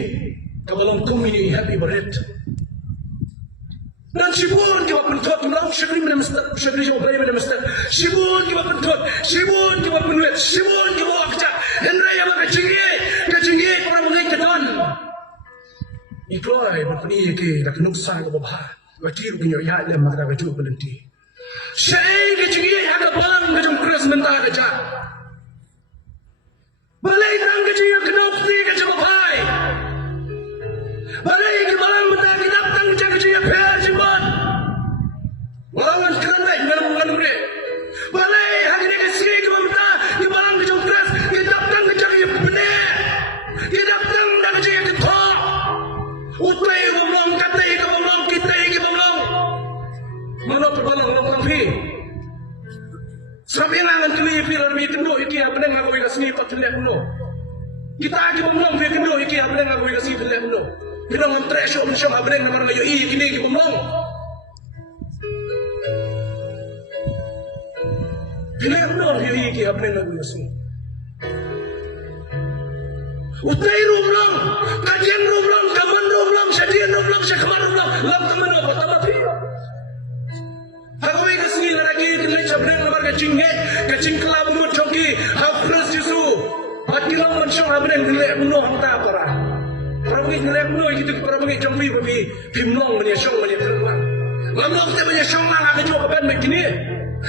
kabalong tumini happy beret. Dan sibun kita pentot melau syakri mana mesti syakri jauh berani mana mesti sibun kita pentot sibun kita penuet sibun kita akcak hendra yang kacinggi berapa ni keton? Ikloi berpeni ke dak nuksa ke bawah. Wakiru punya ya lem maka kaju berhenti. Saya kecil ada bang kecil keras mentah kecil. Balai tang kecil kenop ti kecil bapai. Balai ke bang mentah kita tang kecil biar cepat. Lawan kerana dengan mereka. Balai hari ni kecil ke mentah ke bang kecil keras kita tang kecil benar. Kita tang dah kecil ketok. Utai bomong katai ke bomong kita ke bomong. Mana perbalang orang fi. Sampai ngangan kali filar mi kendo iki apa nang ngawi kasni pat lek kuno. Kita agi bomong fi kendo iki apa nang ngawi kasni lek kuno. Pinang ang tresyo mo siyang abring naman ngayon iikinig mo. Pinang mo yung iiki abring na gulas mo. Utay rum lang, kajian rum lang, kaman rum lang, syadian rum lang, syakaman rum lang, lam kaman apa, tamat hiyo. Hagawin kasi nila lagi, kinlay sabrang naman kacing kelam mo choki, hafras Yesu. At kilang man siyang abring nilay uno ang tapara. Para bangit nilay uno, gitu para bangit jombi babi, pimnong manya siyong manya terang. Ngamlong tayo manya siyong lang, akan yung kapan magkini.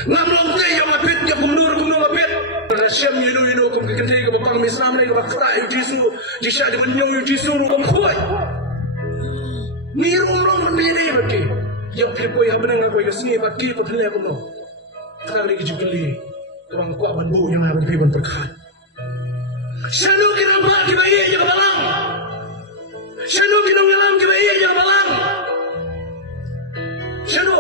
Ngamlong tayo yung mapit, yung kumnur mapit. Rasyam yelo kum kekentay ke bapang Islam lai wakta yu Jisu jisha de benyo yu Jisu rum khoi ni rum rum me ne baki yang pipo ya benang aku ke sini baki ko thile ko no kali ke jibli tuang ko bandu yang ada di ban perkat shanu kira ba ke bayi ya balang shanu kira ngalam ke bayi ya balang shanu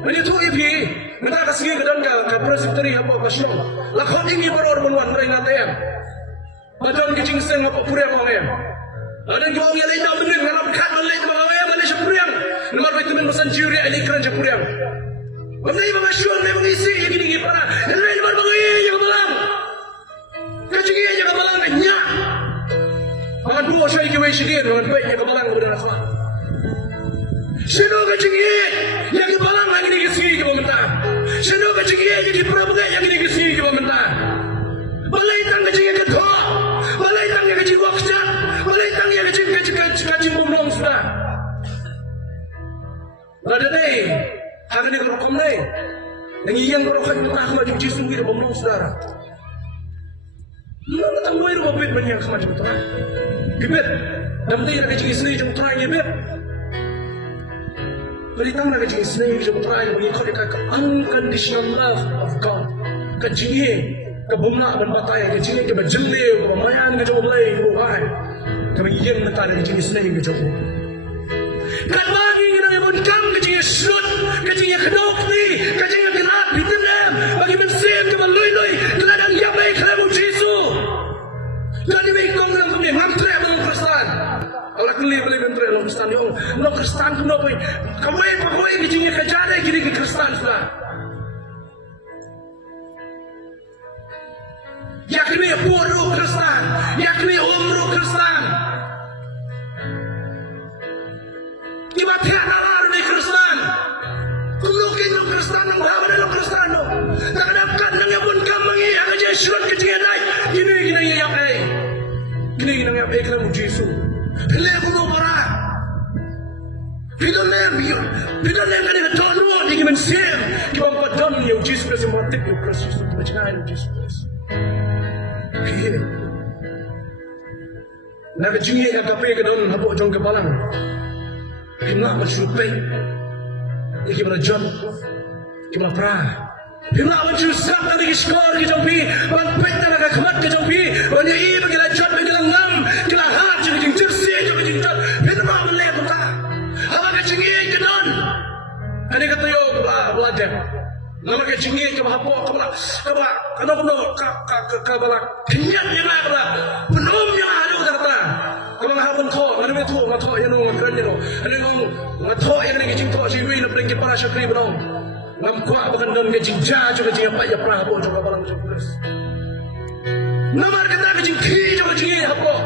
Mani tu ipi Mena kasih ke dan ka presenteri apa pasyon. Lakon ini baru menuan mereka tayang. Badan kecing seng apa puriang orang. Ada yang yang lain dah benar kalau kat balik orang Malaysia puriang. Nomor vitamin pesan juri ini keren je puriang. Benda ini pasyon memang isi yang gini para. Lain nomor bagi yang malam. Kecing yang malam nya. Makan dua saya kewai sedih dengan baik yang malam kepada Rasul. Sino kecing yang malam lagi ni kesi ke pemerintah. Sino kecing jadi perabukan yang ini kesi ke pemerintah. Balai tang kecing ke tua, balai tang yang kecing waktu, balai tang yang kecing bumlong sudah. Ada ni, hari ni kerokom ni, yang yang kerokom itu tak maju jisung di bumlong saudara. Mana tak boleh rumah bed banyak sama jumpa. Gibet, dalam tu yang kecing isteri jumpa terakhir gibet. Beri tahu nak kecing isteri jumpa terakhir mengikut dekat unconditional love of God. Kecing kebunga dan bataya kecing ke berjeli, kemayan ke jauh belai, bukan. Kami yang nak ada kecing isteri ke jauh. Kan bagi kita yang mencam kecing shoot, kecing kedok ni, kecing kerat di dalam, bagi bersin ke melui-lui, keladang yang baik kamu Yesu. Jadi bingkong dengan kami mantra dalam Kristen. Allah keli boleh mantra dalam Kristen yang no Kristen tu no boy. Kamu kecingnya kejar kiri ke Kristen sudah. Yakni bodoh Kristen, yakni umroh Kristen. Iba tiada orang di Kristen. Kulukin orang Kristen, orang apa dalam Kristen no. Kadang-kadang yang pun kami akan jadi surat kecil naik. Gini yang apa? Gini yang apa? Kerana Yesus. Pilih aku mau marah. Pilih lem kan dia tahu no. Dia kian siam. Kian padan yang Yesus Kristus mati yang Kristus itu macam mana Yesus Kristus. Pilih. Nak kecil yang kape ke dalam apa jong kebalang. Kena bersyukur. Iki berjam. Kena perah. Kena berjusap dari skor ke jampi. Wan peta nak kemat ke jampi. Wan ini bagi lajat bagi langam. Kena hat jadi jersey jadi jinjat. Kena melek kita. Apa kecinggi ke don? Ani kata yo belajar. Nama kecinggi ke apa kebala. Kebala. Kenyatnya nak kebala. Penomnya ada kata. Kalau hapun kau, mana betul ngatok yang orang keren yang ada orang ngatok yang lagi cinta ciwi nak pergi para syakri berong. Nampak bukan don kecing jah juga kecing apa ya prabu juga balang terus. Nama kata kecing ki juga kecing apa?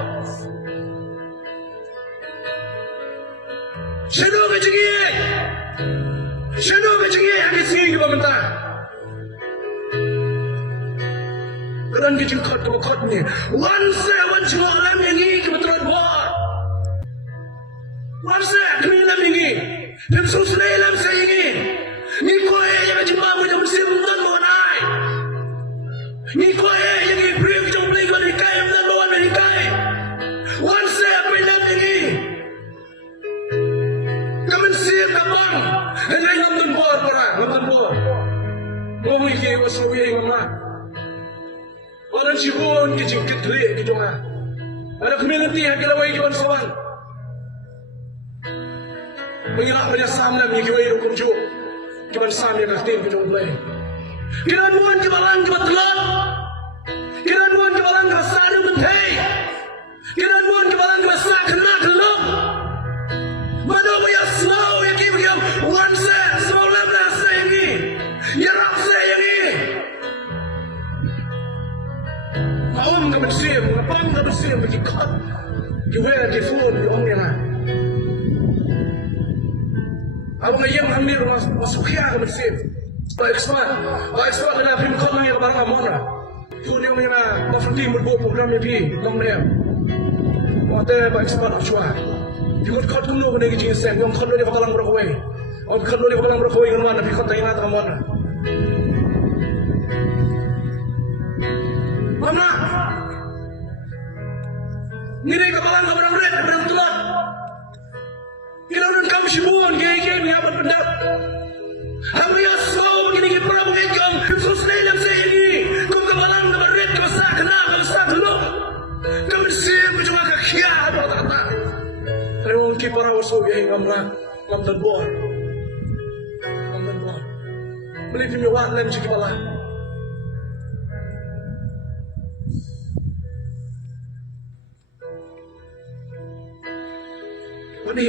Shadow kecing yang kecing kita minta. Kerana kecing kot ni. One orang yang ini kebetulan buat. One kena ini. Dan susah dalam saya ini. Ni kau yang kecing mamu yang bersih bukan mengenai. Ni kau yang beri kecing beli kau dikai bukan bawa dikai. One kena ini. Kami siap abang. Hendak nonton buat orang, nonton buat. Mau ikut wassawi mama. Orang cibun kecing ketrik gitu mah. Ada community yang kita wajib bersama. Mengelak banyak samlam yang kita wajib kumcu. Kita sam yang kahtim kita mulai. Kita nuan kebalan kita telan. Kita nuan kebalan kita sadu mentai. Kita nuan kebalan kita siam bagi kot. Kiwaya di phone di ong na. Abang ayam hamil masuk kia ke mesin. Baik semua kena pim kot nang yang barang amona. Phone yang mana mafti berbuat program yang di nong dia. Mata baik semua cua. Jika kot kuno kena kijing sem, yang kot dia kapalang berkawai. Om kot dia kapalang berkawai kan mana? Pikot tayang atau mana? Mana? Nilai kapalang kapalang red, kapalang tulang. Kita orang kamu sibuan, gaya ni apa pendat? Apa yang sahau begini kita mengenjam, susah dalam saya ini. Kau kapalang kapalang red, kau sah kenal, kau sah dulu. Kau siap cuma kakia apa kata? Kalau kita para wasau yang ngamla, ngamdan buat. Beli film yang lain cik kepala. Wadi,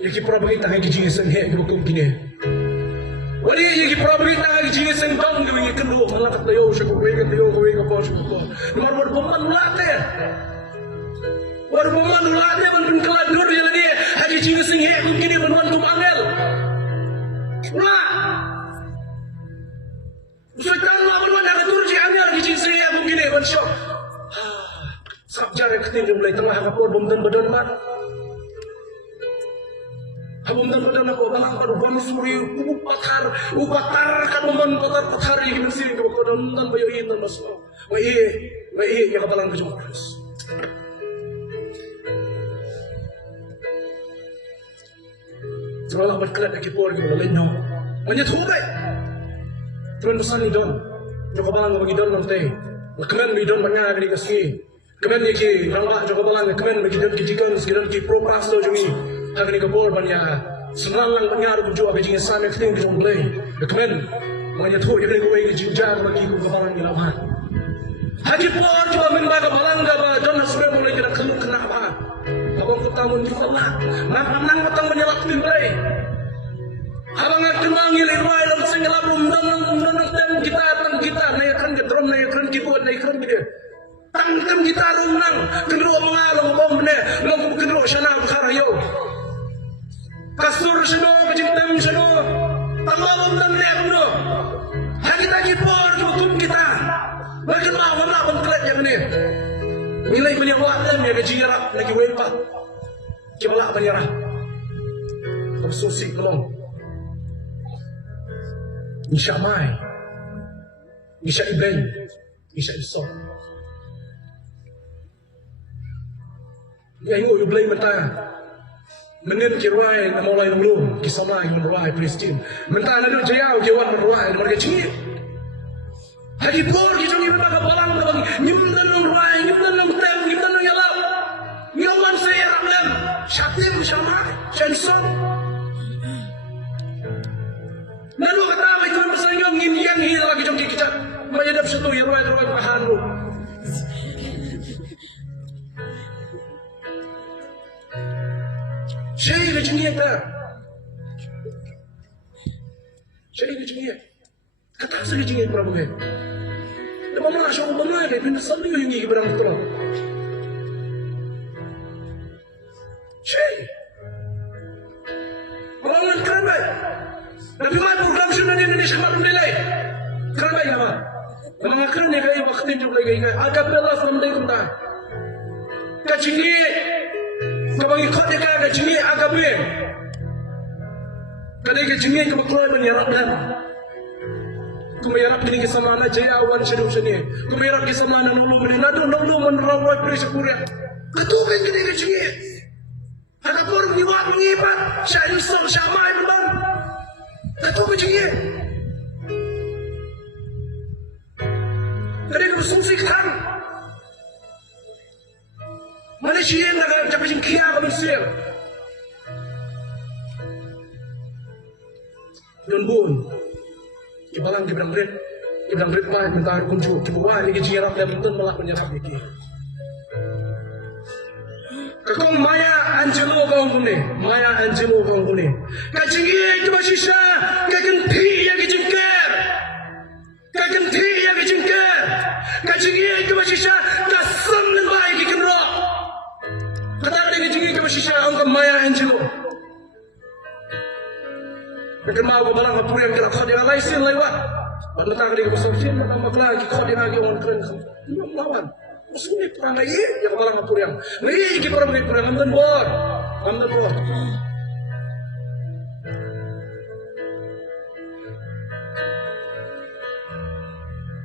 yang kita pernah berita lagi jinsan hek bukan kini. Wadi, yang kita pernah berita lagi jinsan bang dengan kendo melakat tayo siya kau yang apa siya kau. Nomor berpeman ulate. Berpeman ulate bantu kelat dur yang lagi lagi jinsan hek kini bantu mangel. Ulah. Sultan lawan ada turji anyar di jinsi ya begini bensok. Sabjar yang ketinggi mulai tengah kapur bomdan badan mat. Bomdan badan aku balang pada bom suri upatar kan bomdan patar yang mesin ke badan dan bayu ini masuk. Wah ya kapalang kejumpa terus. Seolah berkelat lagi por ke badan no. Banyak tubai. Tuan pesan ni don, joko balang bagi don nanti. Kemen ni don banyak kali kasih. Kemen ni ki rangka joko balang kemen bagi don kijikan sekitar ki pro prasto jumi. Agak ni kebor banyak. Senang lang banyak aku jual bagi sama yang kita mulai. Kemen banyak tu yang kau ingin jinjar bagi kau balang di lawan. Haji por jual membaga balang gaba don nasib mulai kita kena apa? Abang kau tamun juga lah. Nang matang menyalak timbai. Abang akan manggil irwai dalam sengalah rumdan kita naikkan ke drum naikkan keyboard naikkan dia tangkan kita rumnang kedua mengalung bom ne long kedua sana kharayo kasur seno kejimtem seno tambah bom dan ne bro hari lagi por tutup kita bagaimana mana bangklet yang ni nilai penyawat dan ya gajiarap lagi wepa kibala penyarah susi tolong Isyamai, Isya Ibn, Isya Isor. Yang itu boleh mentah. Menit kirai nama lain belum, kisah yang meruai Palestin. Mentah ada jaya jawan meruai mereka cingit. Haji por kita ni mereka balang bagi nyimdan meruai, nyimdan tem, nyimdan yalap. Nyaman saya ramlem, syatim Isyamai, Isor. Lalu kata itu pesannya ngin hilang lagi jom kita menyadap satu yang ruai pahan lu. Saya ni cengih tak? Saya ni cengih. Kata saya cengih berapa ke? Tapi mama asal mama ada pindah satu yang ini berang tu lah. Saya. Orang keren baik. Tapi mana program sudah di Indonesia maklum nilai? Keren baik nama. Memang keren ni kaya waktu itu lagi kaya. Agak belas namanya kita. Kacini, kabang ikut dia kaya kacini agak ber. Kadang kacini kebetulan menyerap dan. Kumayarap ini kisah mana jaya awan sedap seni. Kumayarap kisah mana nulu beri nadu menerawai perisa kuria. Ketukan kadang kacini. Ada pun niwat mengibat. Syah Islam Syamai benar. Itu macam ni. Jadi kalau sungsikan Malaysia yang nak capai jengkia ke Malaysia. Don bun. Kibalang kibang red mah mentar kuncu kibawa ni kijirap dan betul melak menyerap lagi. Kakong Maya Angelou kong kuni. Kacingi itu masih sah. Kagenti yang kijengker. Kacingi itu masih sah. Kasam dan baik ikan roh. sin lewat. Pada tak ada kebesaran nama lagi kau dia lagi orang keren lawan. Musuh ni perang lagi yang malang apa yang. Lagi kita perang lagi perang London War.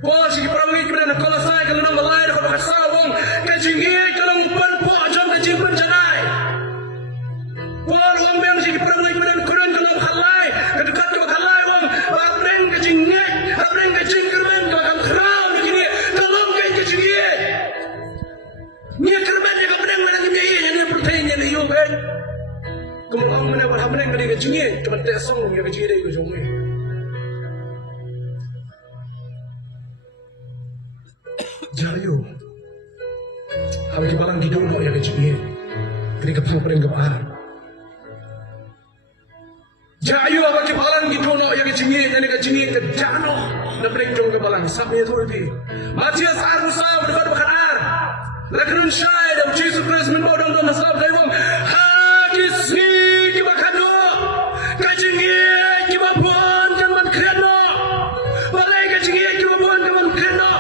Wah, si perang lagi perang kalau saya kalau nama lain kalau kasar wong kacingnya kalau berpo jam kacing penjanai. Wah, wong yang si perang lagi perang Quran kalau halai kedekat ke halai wong abreng kacingnya abreng kacing kerban kalau kerau begini tolong kacingnya. Nia kerban dia kebreng mana ni yang pertanyaan ni yo kan. Kemudian mana berhamreng kali kacingnya cuma tesong yang kacingnya dia ujung ni. Jayo, habis balang di dulu ya kecilnya, ketika perang kepar. Jayo habis balang di dulu ya kecilnya, dan kecilnya ke jano, dan perang kebalang sampai itu lebih. Macam sahaja sah berdebat berkarar, lakukan syai dan Jesus Kristus membawa dalam nasab dari wong. Hadisi kita kado, kecilnya kita pun jangan kena, balai kecilnya kita pun jangan kena.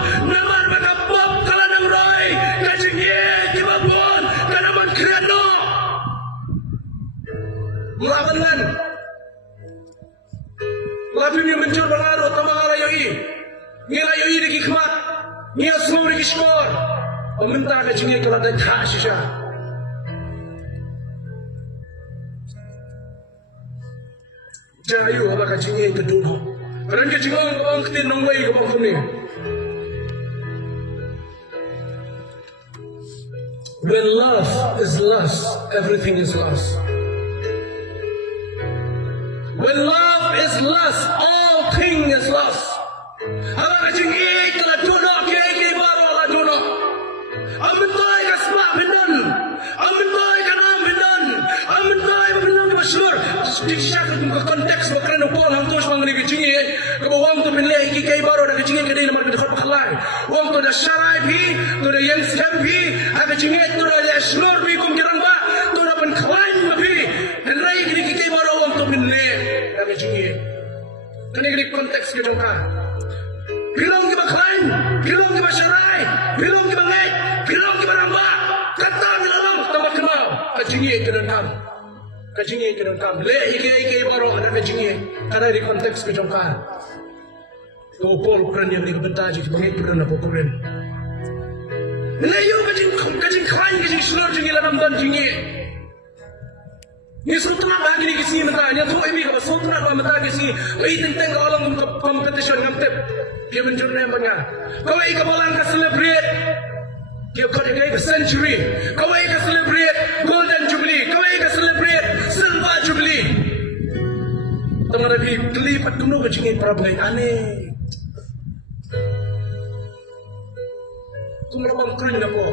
Melawankan Lapinya mencur pengaruh Tamangala yoi Nila yoi di hikmat Nila semua di kishmor Pementah kecingnya kalau ada tak sisa Jayu apa kecingnya itu dulu Kerana kecingnya orang ketin nongwai ke bangkum ni When love is lost, everything is lost. When love is lost, all things is lost. Alam kacing ik telah jodoh kiri baru lah jodoh. Amentai kasma benan, amentai kanam benan, amentai benan kemasur. Dikisah ke konteks berkena pol hang tu semang ni kacing ik. Kebawang tu benleh kiri baru dah kacing ik kedai nama kedai pakalai. Wang tu dah syarai bi, tu dah yang siap bi, ada kacing ik tu dah selur bi kum kirang ba, tu dah penkawan bi. Dan rai kiri baru wang tu benleh. Kena kena konteks kita kan. Bilang kita kain, bilang kita syarai, bilang kita ngait, bilang kita ramba. Kata bilang tambah kenal. Kacingnya kena kam, kacingnya kena kam. Leh baru ada kacingnya. Karena di konteks kita kan. Topol Quran yang dikebentar jadi mengait Quran apa Quran. Layu kacing kain kacing seluruh jengil dalam dan jengil. Ni sultan lagi ni kisah mentah. Ni tu ini kalau sultan apa mentah kisah. Ini tentang orang untuk competition ngamtep. Dia menjurna yang banyak. Kau ini kapalan ke celebrate. Dia kau ini ke century. Kau ini ke celebrate golden jubilee. Kau ini ke celebrate silver jubilee. Teman lagi kelipat kuno ke cingin para belai aneh. Tu merabang kering apa?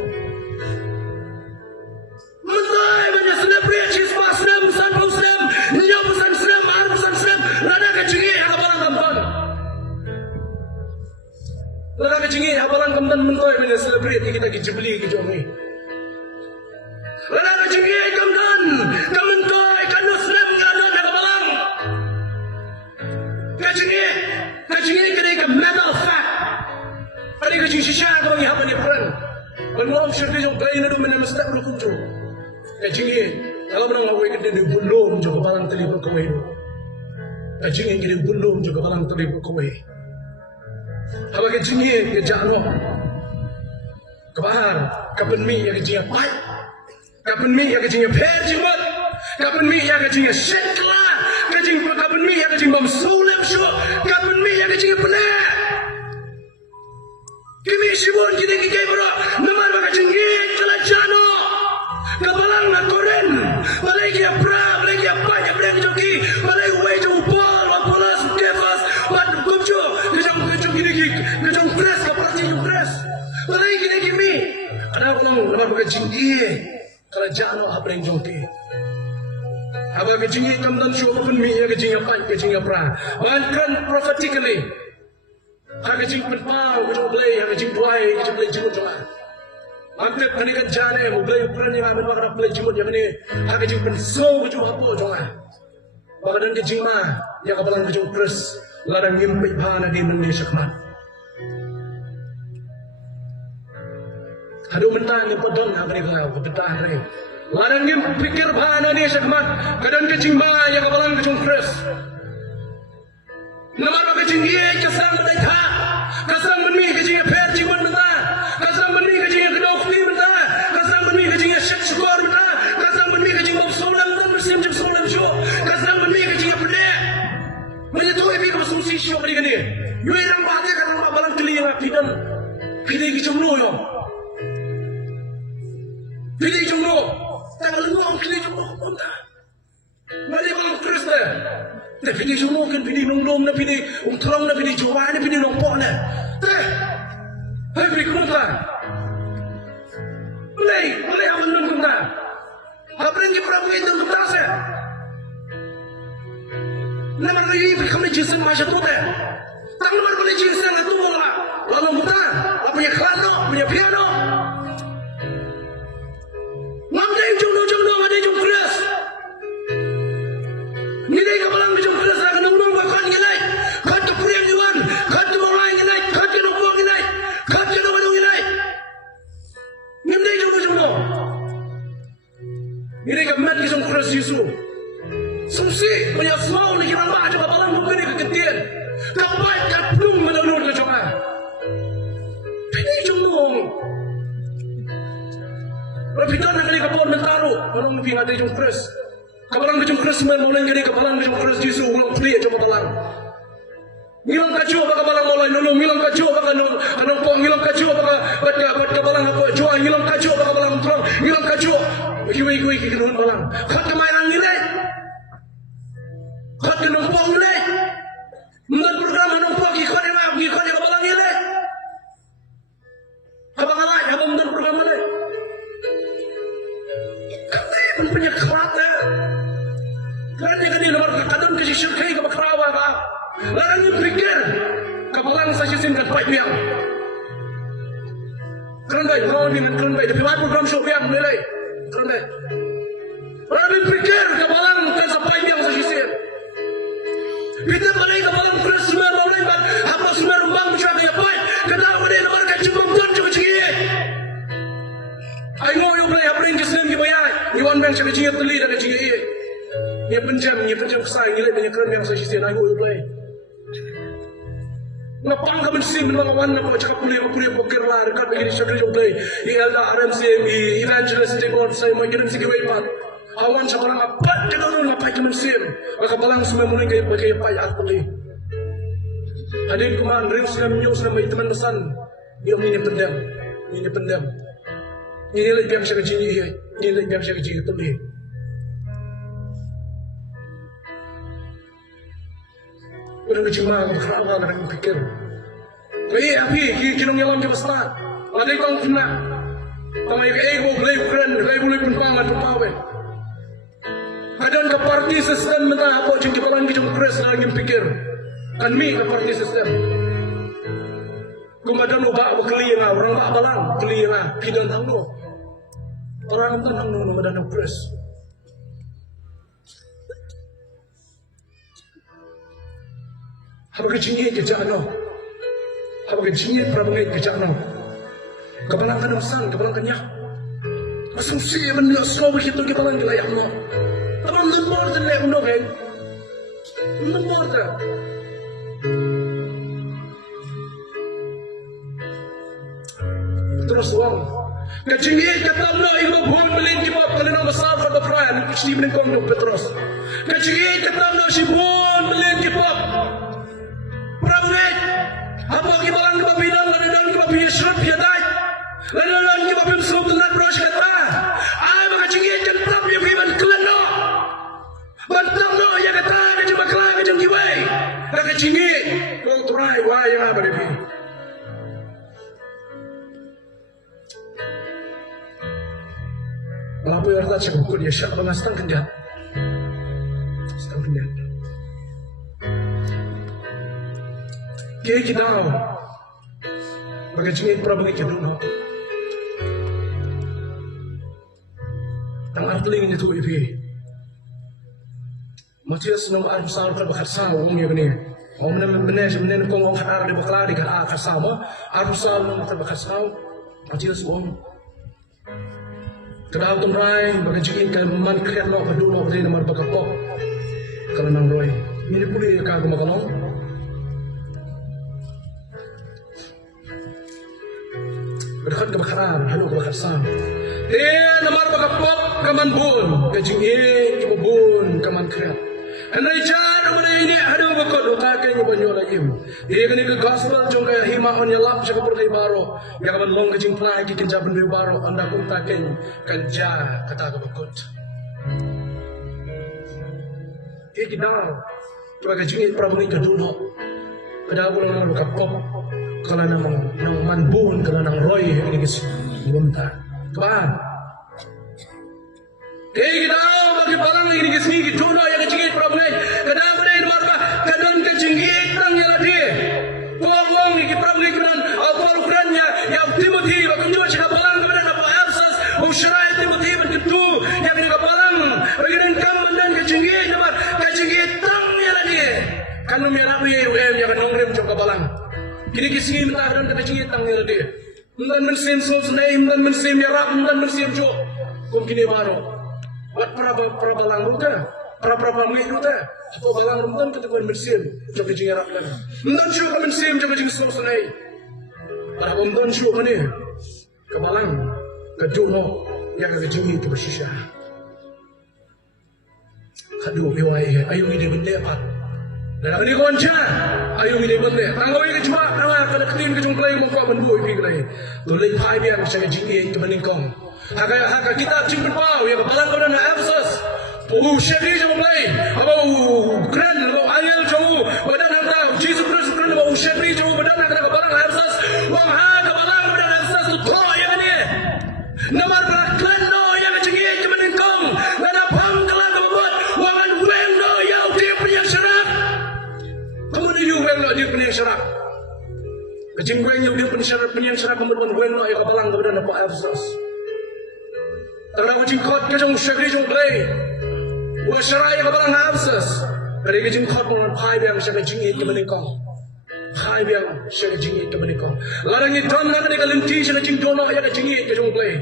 Mentai banyak celebrate chispa Islam, pesan Islam, dia pesan Islam, ar pesan Islam, lada kecingin abalan kampan. Lada kecingin abalan kampan mentai banyak celebrate kita kejebeli kejomi. Lada kecingin kampan, kementai kanu Islam ngada nak abalan. Kecingin kena ke metal fat. Ada kecing shisha kau ni apa ni peran? Penuh syurga jauh kaya nado mana mesti berkunjung. Kacingnya, kalau orang awak kita di belum juga barang terlibat kawai itu. Kacingnya kita belum juga barang terlibat kawai. Apa kacingnya kerja apa? Kebahar, kapan mi yang kacingnya baik, kapan mi yang kacingnya fair jimat, kapan mi yang kacingnya setlah, kapan mi yang kacingnya bamsulam show, kapan mi yang kacingnya benar. Kimi sibun kita bro, nama kacingnya telah jano. Kabalang na koren, balai kia pra, balai kia banyak balai joki, balai way jauh bol, wapolas, devas, wat kumcu, kejang gini press, kapalang jauh press, balai gini kimi, ada orang lebar pakai jinggi, kalau jano apa yang joki, apa kejinggi kamdan show open mi ya kejinggi apa, kejinggi pra, bahkan prophetically, kejing penpau, kejing balai, kejing buai, kejing balai jimut cuma. Mantap kani kan jane mo blay ukuran yang amin bakal blay jimut yang ini harga jing penso keju apa jonga bakadan ke jing ma yang kapalan keju press Larang ngimpi bana di Indonesia kemat. Hadu mentang yang podon agri kau kebetaan rei. Larang ngimpi pikir bana di Indonesia kemat. Kadang kecing bana yang kabalang kecung kres. Namar kecing ye kesang berita. Kasang meni kecing per jiwan benda. Kasang meni kecing kedokli benda. Kasang meni kecing syek syukur benda. Kasang meni kecing bab solan dan bersim jeb solan show. Kasang meni kecing pedek. Menyetu ibi ko sumsi show kali kani. Yui nang bate ka nang balang tili yang pidan. Pidai ki jumlo yo. Pidai jumlo. Tangal ngong pidai jumlo konta. Mali bang Krista. Te pidai jumlo kan pidai nongdom na pidai terang na pidai jawa na pidai nongpok na. Te. Hai pidai konta. Mulai aman nang konta. Apa yang kita perlu nang konta sa? Namar ko yung kami jinsan masya to te. Tang namar ko jinsan na tumo la. Lalu muta, punya klano, punya piano. Ngamda yung jungno, ada yung keras. Nilai kapalang yung keras akan nunggu makan nilai. Kat ke puriang yuan, kat ke mulai nilai, kat ke nunggu nilai, kat ke nunggu nilai. Ngamda yung jungno. Nilai kamat yung keras Yesus. Sumsi punya semau ni kita mak coba balang mungkin ni keketian. Kapai kaplung menurut ke coba. Pidai jumong. Rapidan nak kali kapon mentaru. Balang mungkin ada jum keras. Kabalang jum keras semua mulai jadi kabalang jum keras Yesus ulang pria coba balang. Ngilang kacu apa kabalang mulai nolong ngilang kacu apa kanong pong ngilang kacu apa bat kabalang apa jual ngilang kacu apa kabalang terang ngilang kacu. Iwi kinuan balang. Kat kemainan nilai. Kau tu numpang ni, mungkin program numpang kau ni kabalang ni. Abang alai, abang mungkin program ni. Kau pun punya kerana. Kerana kan dia nomor kadang kasi syurkai kau kerawa kau. Larang ni pikir kabalang saja singkat baik biang. Kerana baik, kau ni kan kerana baik. Tapi baik program show biang nilai. Kerana baik. Larang pikir kabalang kan sampai biang saja singkat. Kita balai kabalang keras semua balai ban apa semua rumbang macam apa boy kenal pada nomor kacung dan cuci cuci. I know you play apa yang Islam kita bayar. Iwan bang cuci cuci teli dan cuci ini. Ni penjam kesal ni banyak kerana yang saya sisi. I know you play. Napang kami sini memang awan nak cakap pulih pokir lah dekat begini syurga you play. Ialda RMC evangelistic God saya mau kirim sikit waipat. Awan sa parang apat kailangan napay kamansin. Makabalang sumamunay kayo pagkayapay at puli. Hadin kumaan rin sila minyo sila may teman besan. Yung ninipendam. Nilai biang siya kajinyi. Nilai biang siya kajinyi tuli. Walang kajima ang makarawa na nang pikir. Kaya api, kinong yalang niya basta. Waday kong kina. Tamay ka ego, galay ukran, galay bulay punpangan, pumpawin. Kadang ke parti sistem mentah apa jeung kepalang ke jeung pres lagi pikir. Kan mi ke parti sistem. Kumadan ubah bekeli nga orang bak balang, keli nga pidan hangno. Orang tan hangno kumadan pres. Haba kecingin kejano. Haba kecingin prabangai kejano. Kepalang kan sang, kepalang kenyak. Asumsi men slow begitu kepalang dilayak no. Abang lembar tu lek uno kan, lembar tu. Terus wang, kecingin kata mana ibu buat melin kibab kalau nak besar pada peran, mesti menengkong tu Petrus. Kecingin kata mana si buat melin kibab, perangai, apa kibalang kibab bidang, ladang kibab yesrap yadai, ladang kibab yusrap telan beras kata, ayam kecingin kata dia kiban kelana. Bantang no ya kata ke cuma kelang ke jengki wei. Nak kecingi kau turai wai yang apa depi. Balapu yang rata cakap kau dia syak dengan setang kendiat. Kaya kita tahu. Bagai cingi pura bagai kita dulu. Tang artling itu ipi. Matias nama Al Besar berbakat sama umumnya begini. Om menen kong om har de bakla di kara kasama arusal mo tabakasaw atis om kadang tumray bagajin kan man kriat lo paduno pati namar bakapok kalau nang roy ini puli ka gumakanong berkat ke bakaran halo ke bakasam namar bakapok kaman bun gajin kibun kaman kriat Andai cara mana ini ada bakal dotakan yang banyak lagi. Dia kini ke gospel jongkaya himahon yalap jaga pergi baro. Yang akan long kejing lagi kerja benda baro. Anda pun taken kerja kata kebakut. Dia kita cuma kejing prabu ini kedua. Kada pulang nang kapop. Kalau nang manbun kalau nang roy ini kes bentar. Kapan? Dia kita bagi barang ini kesini gitu no yang kejing prabu ini. Kadang pada ini marba kadang kejing tang yang lagi. Wong ini prabu ini kadang awal ukurannya yang Timothy bahkan juga cakapalan kepada Abu Efesus. Usrai Timothy begitu yang ini kapalan. Bagian kamu dan kejing namar kejing tang yang lagi. Kanu merah biru yang akan nongkrem cakapalan. Kini kesini mentah dan kejing tang yang lagi. Mendan mensim sulsnei, mendan mensim yarap, mendan mensim jo. Kum kini baru. Buat para balang ruta, para pamit ruta. Apa balang rutan keteguan bersim, jaga jing arap kan. Mendan syuk bersim jaga jing sulsnei. Para mendan syuk ni, kebalang, kejuno, yang kejing itu bersisa. Kadu biwai, ayu ini benda apa? Dan ini konca, ayu ini benda. Tanggawi kecua, nama kena ketin kejungklai muka menduai piklai. Tulai pai biar saya jing itu meningkong. Haka kita cimpen pau yang kebalan kau dan Efesus. Syekh jumlai, abau keren, abau angel jauh, badan hendak Jesus Kristus keren, abau Syekh jauh badan hendak kebalan Efesus. Wang ha kebalan badan Efesus tu thok yang ni. Namar beraklan no yang cengih kemeningkong, nada pangkalan kebabut, wangan weng no yang dia punya syarat. Kemudian you weng no dia punya syarat. Kecing weng yang dia punya syarat kemudian weng no yang kebalan badan Efesus. Terlalu jingkot kejung Syekh jumlai. Wasyarai kebalang Efesus. Dari kejing kot mengenai pai biang syekh jingit ke meningkong. Pai biang syekh jingit ke meningkong. Larang itu nak ada kalenti syekh jing dono ya kejingit ke jumplay.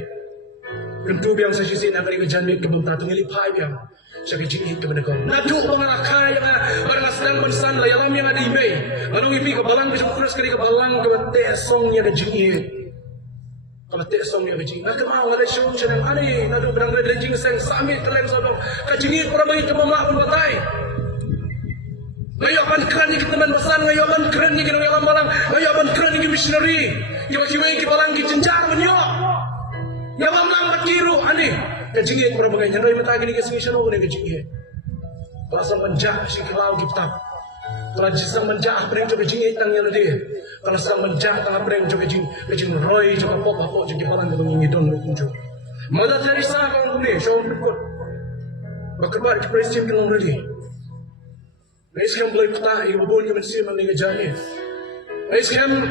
Kentu biang saya sisi nak ada kejanmit ke bentar tengili pai biang syekh jingit ke meningkong. Nadu pengarakai yang barang sedang bensan layalam yang ada ibai. Lalu ipi kebalang kejung kurus kali kebalang ke tesong ya kejingit. Kalau tak som yang kecing, nak mau ada show channel ani, nak tu berang ada jing seng samit terleng sodong, kecingit orang bagi kemamlak pun batai. Ngayapan keren ni kita besan, ngayapan keren ni kita ngayapan balang, ngayapan keren ni kita missionary, kita kiwai kita balang kita jenjar menyok. Ya mamlang makiru ani, kecingit orang bagi nyandai mata gini kita mission orang ni kecingit. Pasal menjah si kelau kita. Kalau jisang menjah bereng coba jing itang yang dia. Kalau sang menjah tengah bereng coba jing roy coba pop apa jadi balang dengan ngidon lukunjo. Mada Teresa kau ni, show berikut. Bakerbar ke presiden kita lagi. Presiden boleh kita ibu boleh mensim mengenai jani. Presiden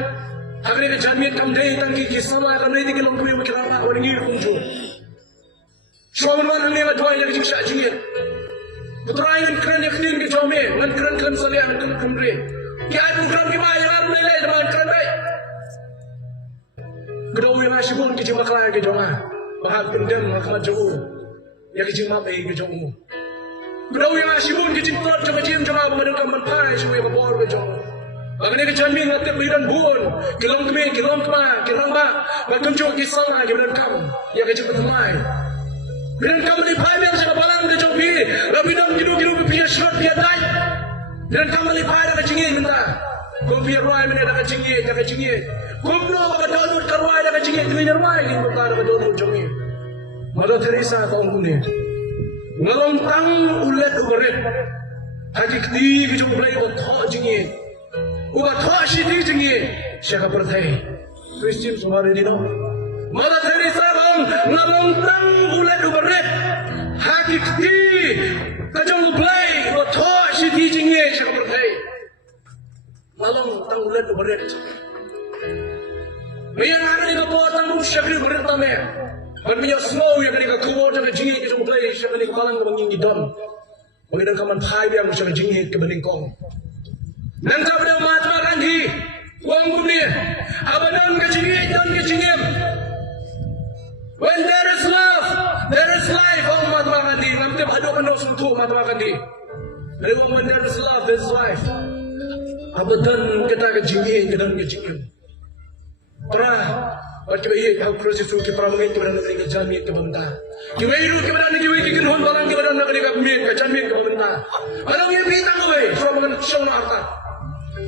agar ini jani kam day tangki kisah lah akan nanti kita lakukan macam apa orang ini lukunjo. Show berman ni ada dua yang jing syak jingit. Putra yang keren yang keren kita jome, yang keren salian keren kemri. Ya aku keren gimana yang aku nilai dengan keren baik. Kedua yang masih pun kita maklai kita joma, bahag pendem maklai jauh, ya kita mapai kita jomu. Kedua yang masih pun kita terus coba cium coba mendengar menpai semua babor kita jomu. Bagaimana kita jamin nanti berikan bun, kilom kami, kilom kema, kilom ba, bahkan juga kisah lagi mendengar ya kita bertemai. Dan kamu di pai yang saya balang ke jopi, lebih dong gidu punya shot dia dai. Dan kamu di pai dah cingin minta, kopi ruai mana dah cingin, kopi apa download karuai dah cingin, tu ruai ini bukan dah download jomi. Mada Teresa kau ni, ngalontang ulet uret, hakikti bijak belai bathok cingin, bathok sih cingin, siapa percaya? Christian semua ini dong. Mada Teresa kau ngalontang ulet uret, hakikti kajong belai bathok sih cingin, siapa percaya? Ngalontang ulet uret. Yang ada di bawah tanggung syakir bertambah. Berminyak semua yang ada di bawah tanggung jingit itu mulai syakir di kepala mengingi don. Mengingat kaman pai yang syakir jingit ke beningkong. Nang kepada Mahatma Gandhi, wang bumi, abadam kecingin dan kecingin. When there is love, there is life. Oh Mahatma Gandhi, nanti bahagia kan dosa tu Mahatma Gandhi. Dari when there is love, there is life. Abadan kita kecingin dan kecingin. Para Kita iya kau proses itu kita ramai kita berada di jamit ke benda. Kita itu kita berada di kita hon balang kita berada di jamit ke benda. Balang yang kita kau surah makan syong harta.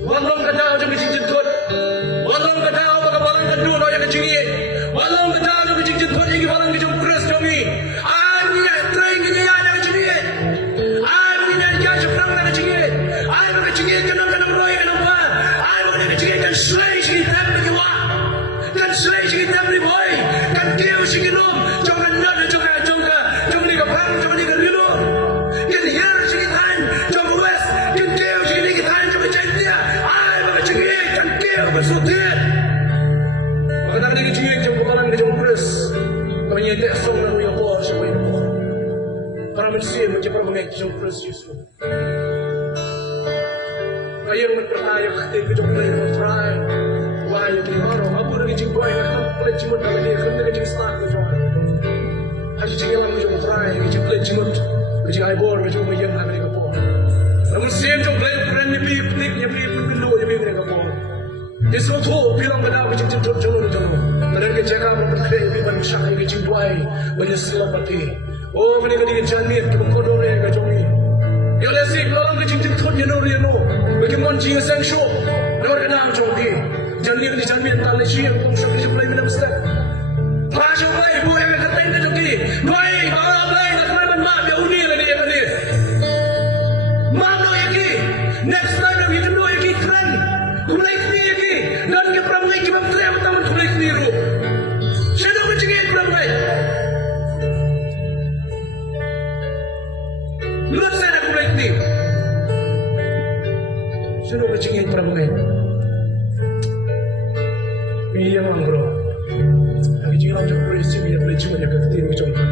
Walau kada aja kecil tuan, walau kada apa balang kedua orang yang kecil. Walau kada aja kecil tuan ini balang kecil proses kami. Anya train ini ada kecil. Anya dia seperang ada kecil. Anya kecil kenapa roy kenapa? Anya kecil kan slash kita berjumpa. Kan selai sikit tak beri boy, kan dia sikit nom, jangan nada jangan ni kapang, jangan ni kerilo, kan hiar sikit han, jangan west, kan dia sikit han, jangan cakap dia, maka cakap kan dia bersutir, maka nak dia cakap jangan bukan jangan beres, kami ni tak song nak yang bor, siapa yang bor, para manusia macam para mengajar jangan beres Yesus. Kaya berpercaya ketika jangan berpercaya. Why you tomorrow? Abu lagi cingboy, nak play cimut dalam dia, kan lagi cingstart tu soal. Haji cinggalan macam try, lagi play cimut, lagi aibor macam macam nak mereka pun. Namun siapa yang play brand ni plik, yang pindu, yang mereka pun. Yesus tu bilang pada macam cingcut jono. Mereka jaga memperkaya biban syah lagi cingboy, banyak selapati. Oh, mereka ni janit, kita kodor mereka jomi. Yang lesik, lalang ke cingcut yang no. Bagaimana cingga sang show, mereka nak jomi. Jangan di jangan tak leci yang kau syok display mana mesti. Pasal bayi boleh kata ini joki. Bayi bawa bayi nak main maaf ya uni lagi ya ni. Maaf lo lagi. Next time lo itu lo lagi keren. Kulai ni lagi. Dan kita perang lagi kita perang taman kulai ni ru. Siapa nak cakap perang bayi? Lu saya nak kulai ni. Siapa nak cakap perang bayi? Iya bro, lagi jangan macam polisi biar polisi banyak ketir macam tu.